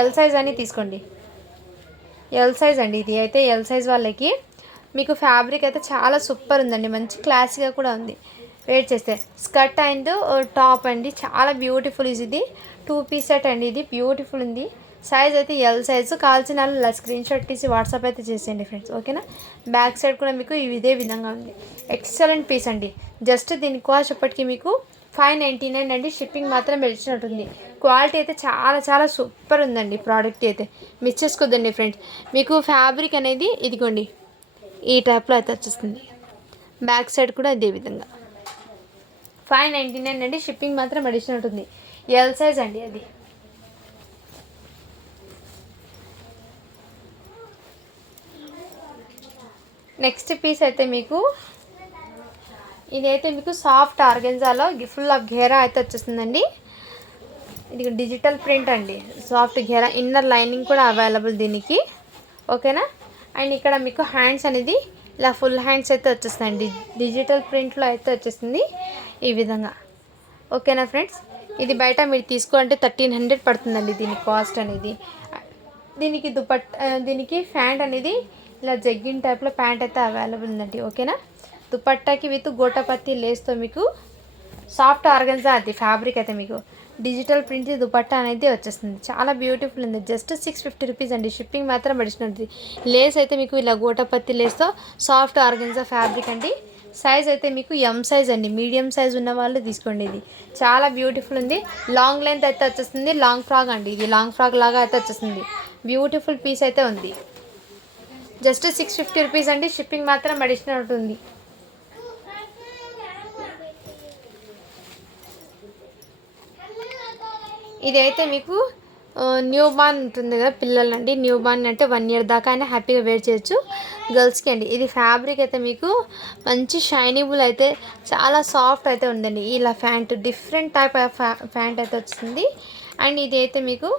ఎల్ సైజ్ అని తీసుకోండి. ఎల్ సైజ్ అండి, ఇది అయితే ఎల్ సైజ్ వాళ్ళకి. మీకు ఫ్యాబ్రిక్ అయితే చాలా సూపర్ ఉందండి, మంచి క్లాసీగా కూడా ఉంది. వేర్ చేస్తే స్కర్ట్ అండ్ టాప్ అండి, చాలా బ్యూటిఫుల్ ఇది 2 పీస్ సెట్ అండి, ఇది బ్యూటిఫుల్ ఉంది. సైజ్ అయితే ఎల్ సైజు. కావాల్సిన వాళ్ళు ఇలా స్క్రీన్ షాట్ తీసి వాట్సాప్ అయితే చేసేయండి ఫ్రెండ్స్, ఓకేనా. బ్యాక్ సైడ్ కూడా మీకు ఇదే విధంగా ఉంది. ఎక్సలెంట్ పీస్ అండి. జస్ట్ దీని కాస్ట్ ఇప్పటికీ మీకు 599 అండి. షిప్పింగ్ మాత్రం వెళ్తున్నట్టుంది. క్వాలిటీ అయితే చాలా చాలా సూపర్ ఉందండి. ప్రోడక్ట్ అయితే మిస్ చేసుకోద్దండి ఫ్రెండ్స్. మీకు ఫ్యాబ్రిక్ అనేది ఇదిగోండి ఈ టైప్లో అయితే వచ్చేస్తుంది. బ్యాక్ సైడ్ కూడా ఇదే విధంగా 599 అండి. షిప్పింగ్ మాత్రం అడిషనల్ ఉంటుంది. ఎల్ సైజ్ అండి అది. నెక్స్ట్ పీస్ అయితే మీకు ఇదైతే మీకు సాఫ్ట్ ఆర్గెన్జాలో ఫుల్ ఆఫ్ ఘేరా అయితే వచ్చేస్తుందండి. ఇది డిజిటల్ ప్రింట్ అండి, సాఫ్ట్ ఘేరా. ఇన్నర్ లైనింగ్ కూడా అవైలబుల్ దీనికి, ఓకేనా. అండ్ ఇక్కడ మీకు హ్యాండ్స్ అనేది ఇలా ఫుల్ హ్యాండ్స్ అయితే వచ్చేస్తాయండి. డిజిటల్ ప్రింట్లో అయితే వచ్చేస్తుంది ఈ విధంగా, ఓకేనా ఫ్రెండ్స్. ఇది బయట మీరు తీసుకోవాలంటే 1300 పడుతుందండి దీని కాస్ట్ అనేది. దీనికి దీనికి ప్యాంట్ అనేది ఇలా జగ్గిన్ టైప్లో ప్యాంట్ అయితే అవైలబుల్ ఉందండి, ఓకేనా. దుపట్టాకి విత్ గోటపత్తి లేస్తో మీకు సాఫ్ట్ ఆర్గన్జా అది ఫ్యాబ్రిక్ అయితే మీకు డిజిటల్ ప్రింట్ దుపట్టా అనేది వచ్చేస్తుంది. చాలా బ్యూటిఫుల్ ఉంది. జస్ట్ 650 రూపీస్ అండి. షిప్పింగ్ మాత్రం అడిషనల్ ఉంటుంది. లేస్ అయితే మీకు ఇలా గోటపత్తి లేస్తో సాఫ్ట్ ఆర్గన్జా ఫ్యాబ్రిక్ అండి. సైజ్ అయితే మీకు ఎం సైజ్ అండి, మీడియం సైజ్ ఉన్న వాళ్ళు తీసుకోండి. ఇది చాలా బ్యూటిఫుల్ ఉంది. లాంగ్ లెంత్ అయితే వచ్చేస్తుంది. లాంగ్ ఫ్రాక్ అండి, ఇది లాంగ్ ఫ్రాక్ లాగా అయితే వచ్చేస్తుంది. బ్యూటిఫుల్ పీస్ అయితే ఉంది. జస్ట్ 650 రూపీస్ అండి. షిప్పింగ్ మాత్రం అడిషనల్ ఉంటుంది. ఇదైతే మీకు న్యూ బార్న్ ఉంటుంది కదా పిల్లలండి, న్యూ బార్న్ అంటే 1 ఇయర్ దాకా అయినా హ్యాపీగా వేర్ చేయొచ్చు గర్ల్స్కి అండి. ఇది ఫ్యాబ్రిక్ అయితే మీకు మంచి షైనిబుల్ అయితే చాలా సాఫ్ట్ అయితే ఉందండి. ఇలా pant different type of pant అయితే వచ్చింది. అండ్ ఇది అయితే మీకు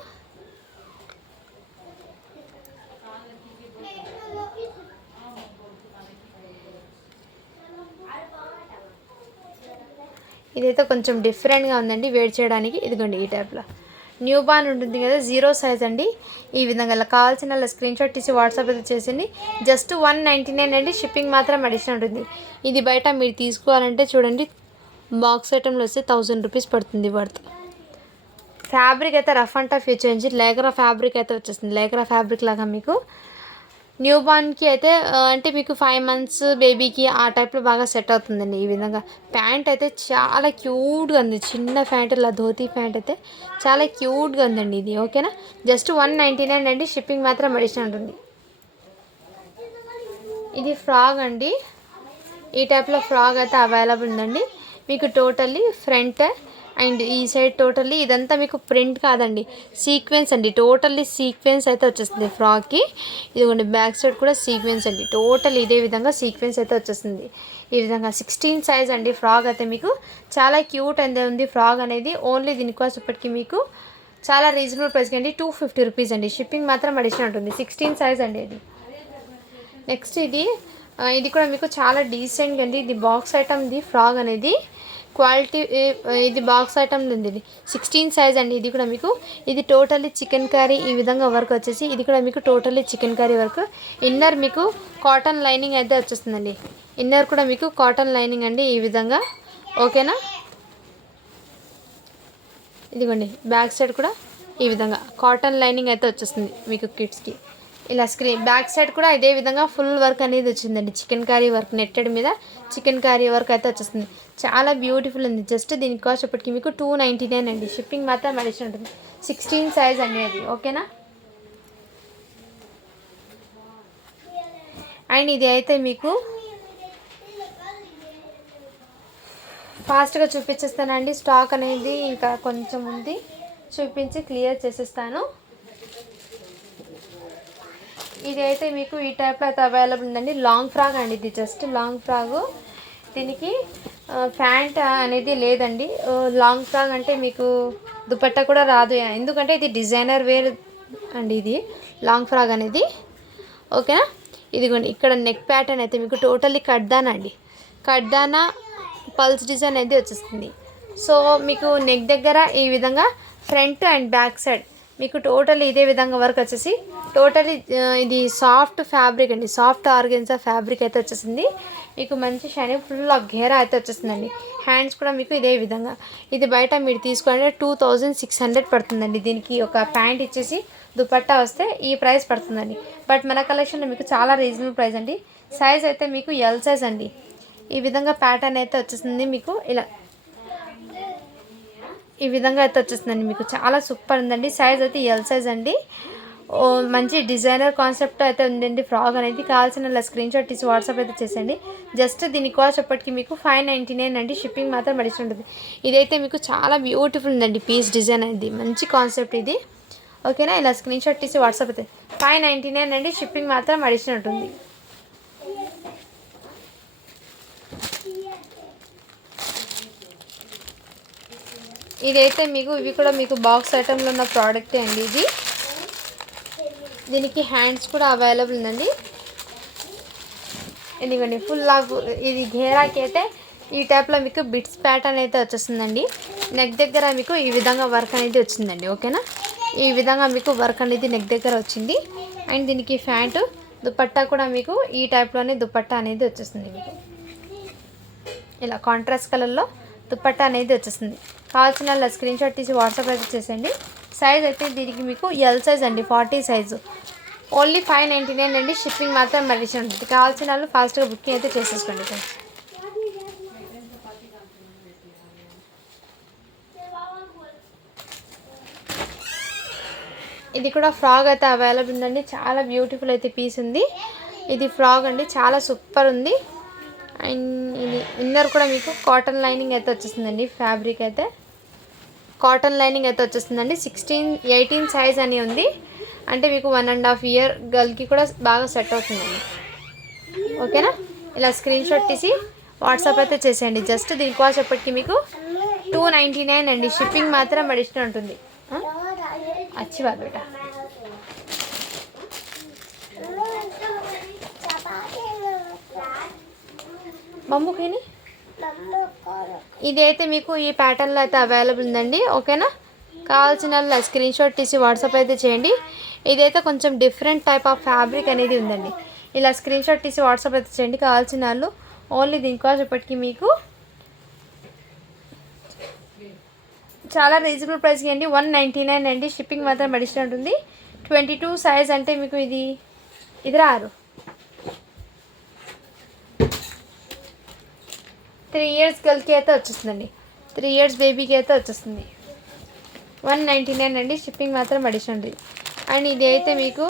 ఇదైతే కొంచెం డిఫరెంట్గా ఉందండి వేర్ చేయడానికి. ఇదిగోండి ఈ టైప్లో న్యూ బార్న్ ఉంటుంది కదా, 0 సైజ్ అండి. ఈ విధంగా ఇలా కావాల్సిన స్క్రీన్ షాట్ తీసి వాట్సాప్ అయితే చేసింది. జస్ట్ 199 అండి. షిప్పింగ్ మాత్రం అడిషనల్ ఉంటుంది. ఇది బయట మీరు తీసుకోవాలంటే చూడండి, బాక్స్ ఐటెంలో వస్తే 1000 రూపీస్ పడుతుంది వర్త్. ఫ్యాబ్రిక్ అయితే రఫ్ అండ్ టఫ్ యూజ్ చేయించి లేకరా ఫ్యాబ్రిక్ అయితే వచ్చేస్తుంది. లేకరా ఫ్యాబ్రిక్ లాగా మీకు న్యూ బార్న్కి అయితే అంటే మీకు 5 మంత్స్ బేబీకి ఆ టైప్లో బాగా సెట్ అవుతుందండి. ఈ విధంగా ప్యాంట్ అయితే చాలా క్యూట్గా ఉంది. చిన్న ప్యాంట్ ఇలా ధోతీ ప్యాంట్ అయితే చాలా క్యూట్గా ఉందండి ఇది, ఓకేనా. జస్ట్ 199 అండి. షిప్పింగ్ మాత్రం అడిషనల్ ఉంటుంది. ఇది ఫ్రాక్ అండి, ఈ టైప్లో ఫ్రాక్ అయితే అవైలబుల్ ఉందండి మీకు. టోటల్లీ ఫ్రంట్ అండ్ ఈ సైడ్ టోటల్లీ ఇదంతా మీకు ప్రింట్ కాదండి, సీక్వెన్స్ అండి. టోటల్లీ సీక్వెన్స్ అయితే వచ్చేస్తుంది ఫ్రాక్కి. ఇదిగోండి బ్యాక్ సైడ్ కూడా సీక్వెన్స్ అండి. టోటల్ ఇదే విధంగా సీక్వెన్స్ అయితే వచ్చేస్తుంది ఈ విధంగా. 16 సైజ్ అండి. ఫ్రాక్ అయితే మీకు చాలా క్యూట్ అయితే ఉంది ఫ్రాక్ అనేది. ఓన్లీ దీనికోసం ఇప్పటికీ మీకు చాలా రీజనబుల్ ప్రైస్కి అండి, 250 రూపీస్ అండి. షిప్పింగ్ మాత్రం అడిషనల్ ఉంటుంది. 16 సైజ్ అండి ఇది. నెక్స్ట్ ఇది కూడా మీకు చాలా డీసెంట్గా అండి. ఇది బాక్స్ ఐటమ్ది ఫ్రాక్ అనేది క్వాలిటీ. ఇది బాక్స్ ఐటమ్ ఉంది. ఇది 16 సైజ్ అండి. ఇది కూడా మీకు ఇది టోటల్లీ చికెన్ కర్రీ ఈ విధంగా వర్క్ వచ్చేసి, ఇది కూడా మీకు totally chicken curry work. Inner మీకు కాటన్ లైనింగ్ అయితే వచ్చేస్తుందండి. ఇన్నర్ కూడా మీకు కాటన్ లైనింగ్ అండి ఈ విధంగా, ఓకేనా. ఇదిగోండి బ్యాక్ సైడ్ కూడా ఈ విధంగా కాటన్ లైనింగ్ అయితే వచ్చేస్తుంది మీకు కిడ్స్కి. ఇలా బ్యాక్ సైడ్ కూడా ఇదే విధంగా ఫుల్ వర్క్ అనేది వచ్చిందండి. చికెన్ కర్రీ వర్క్ నెట్టెడ్ మీద చికెన్ కర్రీ వర్క్ అయితే వచ్చేస్తుంది. చాలా బ్యూటిఫుల్ ఉంది. జస్ట్ దీని కాస్ట్ ఇప్పటికి మీకు 299 అండి. షిప్పింగ్ మాత్రం అడిషనల్ ఉంటుంది. 16 సైజ్ అండి అది, ఓకేనా. అండ్ ఇది అయితే మీకు ఫాస్ట్గా చూపించేస్తానండి. స్టాక్ అనేది ఇంకా కొంచెం ఉంది, చూపించి క్లియర్ చేసేస్తాను. ఇది అయితే మీకు ఈ టైప్లో అయితే అవైలబుల్ ఉందండి. లాంగ్ ఫ్రాక్ అండి, ఇది జస్ట్ లాంగ్ ఫ్రాక్. దీనికి ప్యాంట్ అనేది లేదండి. లాంగ్ ఫ్రాక్ అంటే మీకు దుపట్టా కూడా రాదు, ఎందుకంటే ఇది డిజైనర్ వేర్ అండి. ఇది లాంగ్ ఫ్రాక్ అనేది, ఓకేనా. ఇదిగోండి ఇక్కడ నెక్ ప్యాటర్న్ అయితే మీకు టోటల్లీ కడ్దానా అండి. కడ్దానా పల్స్ డిజైన్ అయితే వచ్చేస్తుంది. సో మీకు నెక్ దగ్గర ఈ విధంగా ఫ్రంట్ అండ్ బ్యాక్ సైడ్ మీకు టోటల్లీ ఇదే విధంగా వర్క్ వచ్చేసి టోటల్లీ ఇది సాఫ్ట్ ఫ్యాబ్రిక్ అండి, సాఫ్ట్ ఆర్గెన్జా ఫ్యాబ్రిక్ అయితే వచ్చేసింది. మీకు మంచి షైనింగ్ ఫుల్ ఆఫ్ ఘేరా అయితే వచ్చేసిందండి. హ్యాండ్స్ కూడా మీకు ఇదే విధంగా. ఇది బయట మీరు తీసుకుంటే 2600 పడుతుందండి. దీనికి ఒక ప్యాంట్ ఇచ్చేసి దుపట్టా వస్తే ఈ ప్రైస్ పడుతుందండి. బట్ మన కలెక్షన్లో మీకు చాలా రీజనబుల్ ప్రైస్ అండి. సైజ్ అయితే మీకు ఎల్ సైజ్ అండి. ఈ విధంగా ప్యాటర్న్ అయితే వచ్చేసింది మీకు ఇలా ఈ విధంగా అయితే వచ్చేస్తుందండి. మీకు చాలా సూపర్ ఉందండి. సైజ్ అయితే ఎల్ సైజ్ అండి. మంచి డిజైనర్ కాన్సెప్ట్ అయితే ఉందండి. ఫ్రాక్ అనేది కావాల్సిన స్క్రీన్ షాట్ తీసి వాట్సాప్ అయితే చేసేయండి. జస్ట్ దీని కాస్ట్ ఎప్పటికీ మీకు 599 అండి. షిప్పింగ్ మాత్రం అడిషన్ ఉంటుంది. ఇదైతే మీకు చాలా బ్యూటిఫుల్ ఉందండి. పీస్ డిజైన్ అనేది మంచి కాన్సెప్ట్ ఇది. ఓకేనా, ఇలా స్క్రీన్ షాట్ తీసి వాట్సాప్ అయితే 599 అండి. షిప్పింగ్ మాత్రం అడిషన్ ఉంటుంది. ఇదైతే మీకు ఇవి కూడా మీకు బాక్స్ ఐటెంలో ఉన్న ప్రోడక్టే అండి. ఇది దీనికి హ్యాండ్స్ కూడా అవైలబుల్ ఉందండి. ఎందుకండి ఫుల్ ఆఫ్ ఇది ఘేరాకి అయితే ఈ టైప్లో మీకు బిట్స్ ప్యాటర్న్ అయితే వచ్చేస్తుందండి. నెక్ దగ్గర మీకు ఈ విధంగా వర్క్ అనేది వచ్చిందండి. ఓకేనా, ఈ విధంగా మీకు వర్క్ అనేది నెక్ దగ్గర వచ్చింది. అండ్ దీనికి ప్యాంటు దుపట్టా కూడా మీకు ఈ టైప్లోనే దుపట్టా అనేది వచ్చేస్తుంది. మీకు ఇలా కాంట్రాస్ట్ కలర్లో దుపట్టా అనేది వచ్చేస్తుంది. కావాల్సిన స్క్రీన్ షాట్ తీసి వాట్సాప్ అయితే చేసేయండి. సైజ్ అయితే దీనికి మీకు ఎల్ సైజ్ అండి, 40 సైజు. ఓన్లీ 599 అండి. షిప్పింగ్ మాత్రం మరిచి ఉంటుంది. కావాల్సిన వాళ్ళు ఫాస్ట్గా బుకింగ్ అయితే చేసేసుకోండి ఫ్రెండ్స్. ఇది కూడా ఫ్రాక్ అయితే అవైలబుల్ ఉందండి. చాలా బ్యూటిఫుల్ అయితే పీస్ ఉంది. ఇది ఫ్రాక్ అండి, చాలా సూపర్ ఉంది. అండ్ ఇది ఇన్నర్ కూడా మీకు కాటన్ లైనింగ్ అయితే వచ్చేస్తుందండి. ఫ్యాబ్రిక్ అయితే కాటన్ లైనింగ్ అయితే వచ్చేస్తుందండి. 18 సైజ్ అని ఉంది. అంటే మీకు 1.5 ఇయర్ గర్ల్కి కూడా బాగా సెట్ అవుతుందండి. ఓకేనా, ఇలా స్క్రీన్ షాట్ తీసి వాట్సాప్ అయితే చేసేయండి. జస్ట్ దీని కాస్ట్ ఎప్పటికీ మీకు 299 అండి. షిప్పింగ్ మాత్రం అడిషనల్ ఉంటుంది. అచ్చి బాగా బేటా బొమ్మకేని ఇది అయితే మీకు ఈ ప్యాటర్న్లో అయితే అవైలబుల్ ఉందండి. ఓకేనా, కావాల్సిన స్క్రీన్ షాట్ తీసి వాట్సాప్ అయితే చేయండి. ఇదైతే కొంచెం డిఫరెంట్ టైప్ ఆఫ్ ఫ్యాబ్రిక్ అనేది ఉందండి. ఇలా స్క్రీన్ షాట్ తీసి వాట్సాప్ అయితే చేయండి. కావాల్సిన వాళ్ళు ఓన్లీ దీని కాస్ట్ ఇప్పటికీ మీకు చాలా రీజనబుల్ ప్రైస్కి అండి. 199 అండి. షిప్పింగ్ మాత్రం అడిషనల్ ఉంటుంది. 22 సైజ్ అంటే మీకు ఇది రారు 3 ఇయర్స్ గర్ల్కి అయితే వచ్చేస్తుందండి. 3 ఇయర్స్ బేబీకి అయితే వచ్చేస్తుంది. 199 అండి. షిప్పింగ్ మాత్రం అడిషనల్ ఉంది. అండ్ ఇది అయితే మీకు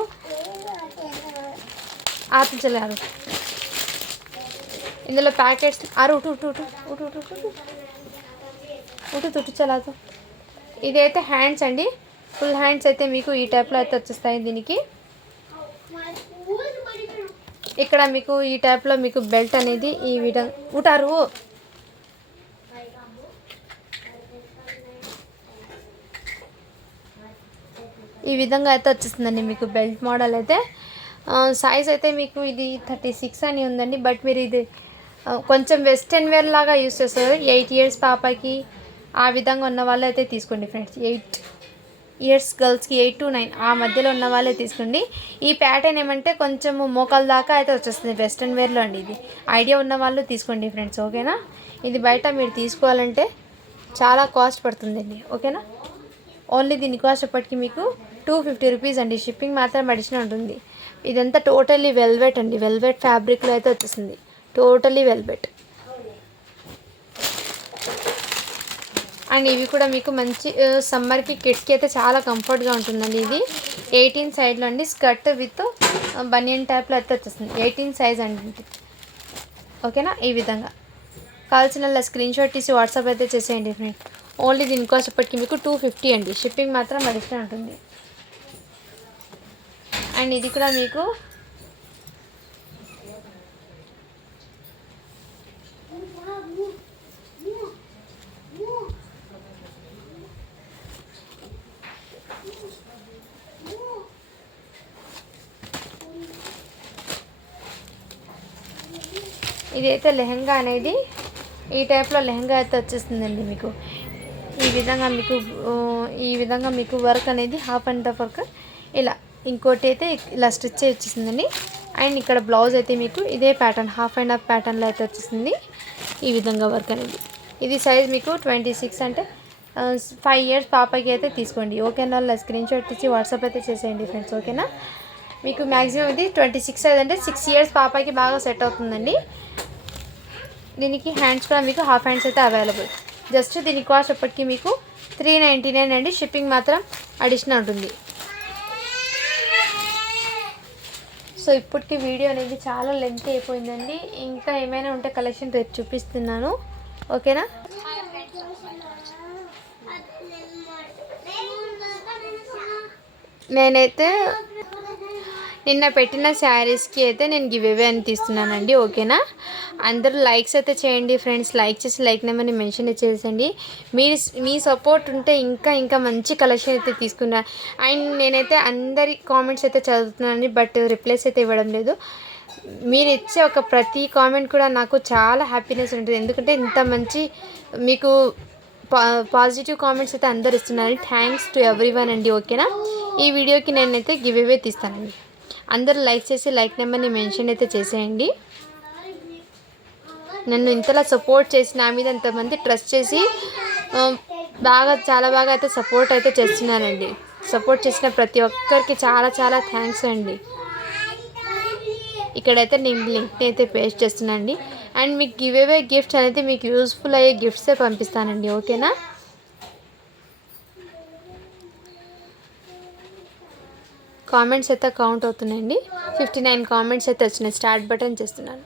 ఆపించలేరు. ఇందులో ప్యాకెట్స్ చలాదు. ఇదైతే హ్యాండ్స్ అండి. ఫుల్ హ్యాండ్స్ అయితే మీకు ఈ టైప్లో అయితే వచ్చేస్తాయి. దీనికి ఇక్కడ మీకు ఈ టైప్లో మీకు బెల్ట్ అనేది ఈ విధంగా ఉంటారు. ఈ విధంగా అయితే వచ్చేస్తుందండి మీకు బెల్ట్ మోడల్ అయితే. సైజ్ అయితే మీకు ఇది 36 అని ఉందండి. బట్ మీరు ఇది కొంచెం వెస్ట్రన్ వేర్ లాగా యూస్ చేస్తారు. 8 ఇయర్స్ పాపకి ఆ విధంగా ఉన్న వాళ్ళు అయితే తీసుకోండి ఫ్రెండ్స్. 8 ఇయర్స్ గర్ల్స్కి 8 to 9 ఆ మధ్యలో ఉన్న వాళ్ళే తీసుకోండి. ఈ ప్యాటర్న్ ఏమంటే కొంచెం మోకాల దాకా అయితే వచ్చేస్తుంది వెస్ట్రన్ వేర్లో అండి. ఇది ఐడియా ఉన్న వాళ్ళు తీసుకోండి ఫ్రెండ్స్. ఓకేనా, ఇది బయట మీరు తీసుకోవాలంటే చాలా కాస్ట్ పడుతుందండి. ఓకేనా, ఓన్లీ దీని కాస్ట్ ఎప్పటికీ మీకు 250 రూపీస్ అండి. షిప్పింగ్ మాత్రం అడిషనల్ ఉంటుంది. ఇదంతా టోటల్లీ వెల్వెట్ అండి. వెల్వెట్ ఫ్యాబ్రిక్లో అయితే వచ్చేస్తుంది. Totally velvet. అండ్ ఇవి కూడా మీకు మంచి సమ్మర్కి కిడ్స్కి అయితే చాలా కంఫర్ట్గా ఉంటుందండి. ఇది 18 సైజ్లో అండి. స్కర్ట్ విత్ బనియన్ టైప్లో అయితే వచ్చేస్తుంది. 18 సైజ్ అండి. ఓకేనా, ఈ విధంగా కావాల్సిన స్క్రీన్ షాట్ తీసి వాట్సాప్ అయితే చేసేయండి ఫ్రెండ్. ఓన్లీ దీని కాస్ట్ ఇప్పటికి మీకు 250 అండి. షిప్పింగ్ మాత్రం అడిషనల్ ఉంటుంది. అండ్ ఇది కూడా మీకు ఇదైతే లెహంగా అనేది ఈ టైప్లో లెహంగా అయితే వచ్చేస్తుందండి. మీకు ఈ విధంగా మీకు వర్క్ అనేది హాఫ్ అండ్ హాఫ్ వర్క్ ఇలా. ఇంకోటి అయితే ఇలా స్టిచ్ వచ్చేసిందండి. అండ్ ఇక్కడ బ్లౌజ్ అయితే మీకు ఇదే ప్యాటర్న్ హాఫ్ అండ్ హాఫ్ ప్యాటర్న్లో అయితే వచ్చేసింది ఈ విధంగా వర్క్ అనేది. ఇది సైజ్ మీకు 26 అంటే 5 years పాపకి అయితే తీసుకోండి. ఓకేనా? వాళ్ళ స్క్రీన్ షాట్ ఇచ్చి వాట్సాప్ అయితే చేసేయండి ఫ్రెండ్స్. ఓకేనా? మీకు మ్యాక్సిమం ఇది 26 సైజ్ అంటే 6 years పాపకి బాగా సెట్ అవుతుందండి. దీనికి హ్యాండ్స్ కూడా మీకు హాఫ్ హ్యాండ్స్ అయితే అవైలబుల్. జస్ట్ దీని కాస్ట్ అప్పటికి మీకు 399 అండి. షిప్పింగ్ మాత్రం అడిషనల్ ఉంటుంది. సో ఇప్పటికి వీడియో అనేది చాలా లెంత్ అయిపోయిందండి. ఇంకా ఏమైనా ఉంటే కలెక్షన్ రేపు చూపిస్తున్నాను. ఓకేనా? నేనైతే నిన్న పెట్టిన శారీస్కి అయితే నేను గివ్ అవే అని తీస్తున్నానండి. ఓకేనా? అందరూ లైక్స్ అయితే చేయండి ఫ్రెండ్స్. లైక్ చేసి లైక్ నెంబర్ని మెన్షన్ చేసేయండి. మీ సపోర్ట్ ఉంటే ఇంకా మంచి కలెక్షన్ అయితే తీసుకున్నా. అండ్ నేనైతే అందరి కామెంట్స్ అయితే చదువుతున్నాను, బట్ రిప్లైస్ అయితే ఇవ్వడం లేదు. మీరు ఇచ్చే ఒక ప్రతి కామెంట్ కూడా నాకు చాలా హ్యాపీనెస్ ఉంటుంది. ఎందుకంటే ఇంత మంచి మీకు పాజిటివ్ కామెంట్స్ అయితే అందరు ఇస్తున్నారు. థ్యాంక్స్ టు ఎవ్రీవన్ అండి. ఓకేనా? ఈ వీడియోకి నేనైతే గివ్ అవే తీస్తానండి. అందరూ లైక్ చేసి లైక్ నెంబర్ని మెన్షన్ అయితే చేసేయండి. నన్ను ఇంతలా సపోర్ట్ చేసి నా మీద ఇంతమంది ట్రస్ట్ చేసి చాలా బాగా అయితే సపోర్ట్ అయితే చేస్తున్నారండి. సపోర్ట్ చేసిన ప్రతి ఒక్కరికి చాలా థ్యాంక్స్ అండి. ఇక్కడైతే నేను లింక్ని అయితే పేస్ట్ చేస్తున్నానండి. అండ్ మీకు గివ్ అవే గిఫ్ట్స్ అనేది మీకు యూస్ఫుల్ అయ్యే గిఫ్ట్సే పంపిస్తానండి. ఓకేనా? కామెంట్స్ అయితే కౌంట్ అవుతున్నాయండి. 59 కామెంట్స్ అయితే వచ్చినాయి. స్టార్ట్ బటన్ చేస్తున్నాను.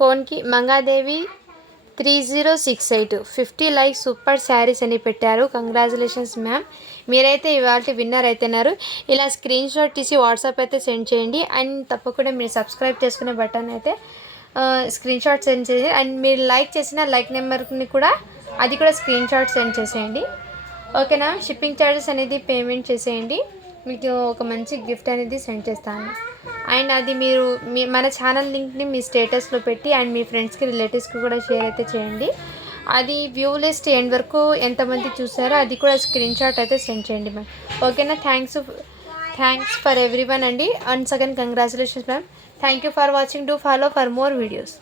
కోన్కి మంగాదేవి 3068 50 లైక్స్ సూపర్ శారీస్ అని పెట్టారు. Congratulations ma'am. మీరైతే ఇవాళ విన్నర్ అయితేన్నారు. ఇలా స్క్రీన్ షాట్ తీసి వాట్సాప్ అయితే సెండ్ చేయండి. అండ్ తప్పకుండా మీరు సబ్స్క్రైబ్ చేసుకునే బటన్ అయితే స్క్రీన్ షాట్ సెండ్ చేయండి. అండ్ మీరు లైక్ చేసిన లైక్ నెంబర్ని కూడా అది కూడా స్క్రీన్ షాట్ సెండ్ చేసేయండి. ఓకేనా? షిప్పింగ్ ఛార్జెస్ అనేది పేమెంట్ చేసేయండి. మీకు ఒక మంచి గిఫ్ట్ అనేది సెండ్ చేస్తాను. అండ్ అది మీరు మన ఛానల్ లింక్ని మీ స్టేటస్లో పెట్టి అండ్ మీ ఫ్రెండ్స్కి రిలేటివ్స్కి కూడా షేర్ అయితే చేయండి. అది వ్యూ లిస్ట్ ఎండ్ వరకు ఎంతమంది చూసారో అది కూడా స్క్రీన్ షాట్ అయితే సెండ్ చేయండి మ్యామ్. ఓకేనా? థ్యాంక్స్ ఫర్ ఎవ్రీవన్ అండి. And second congratulations ma'am. Thank you for watching. Do follow for more videos.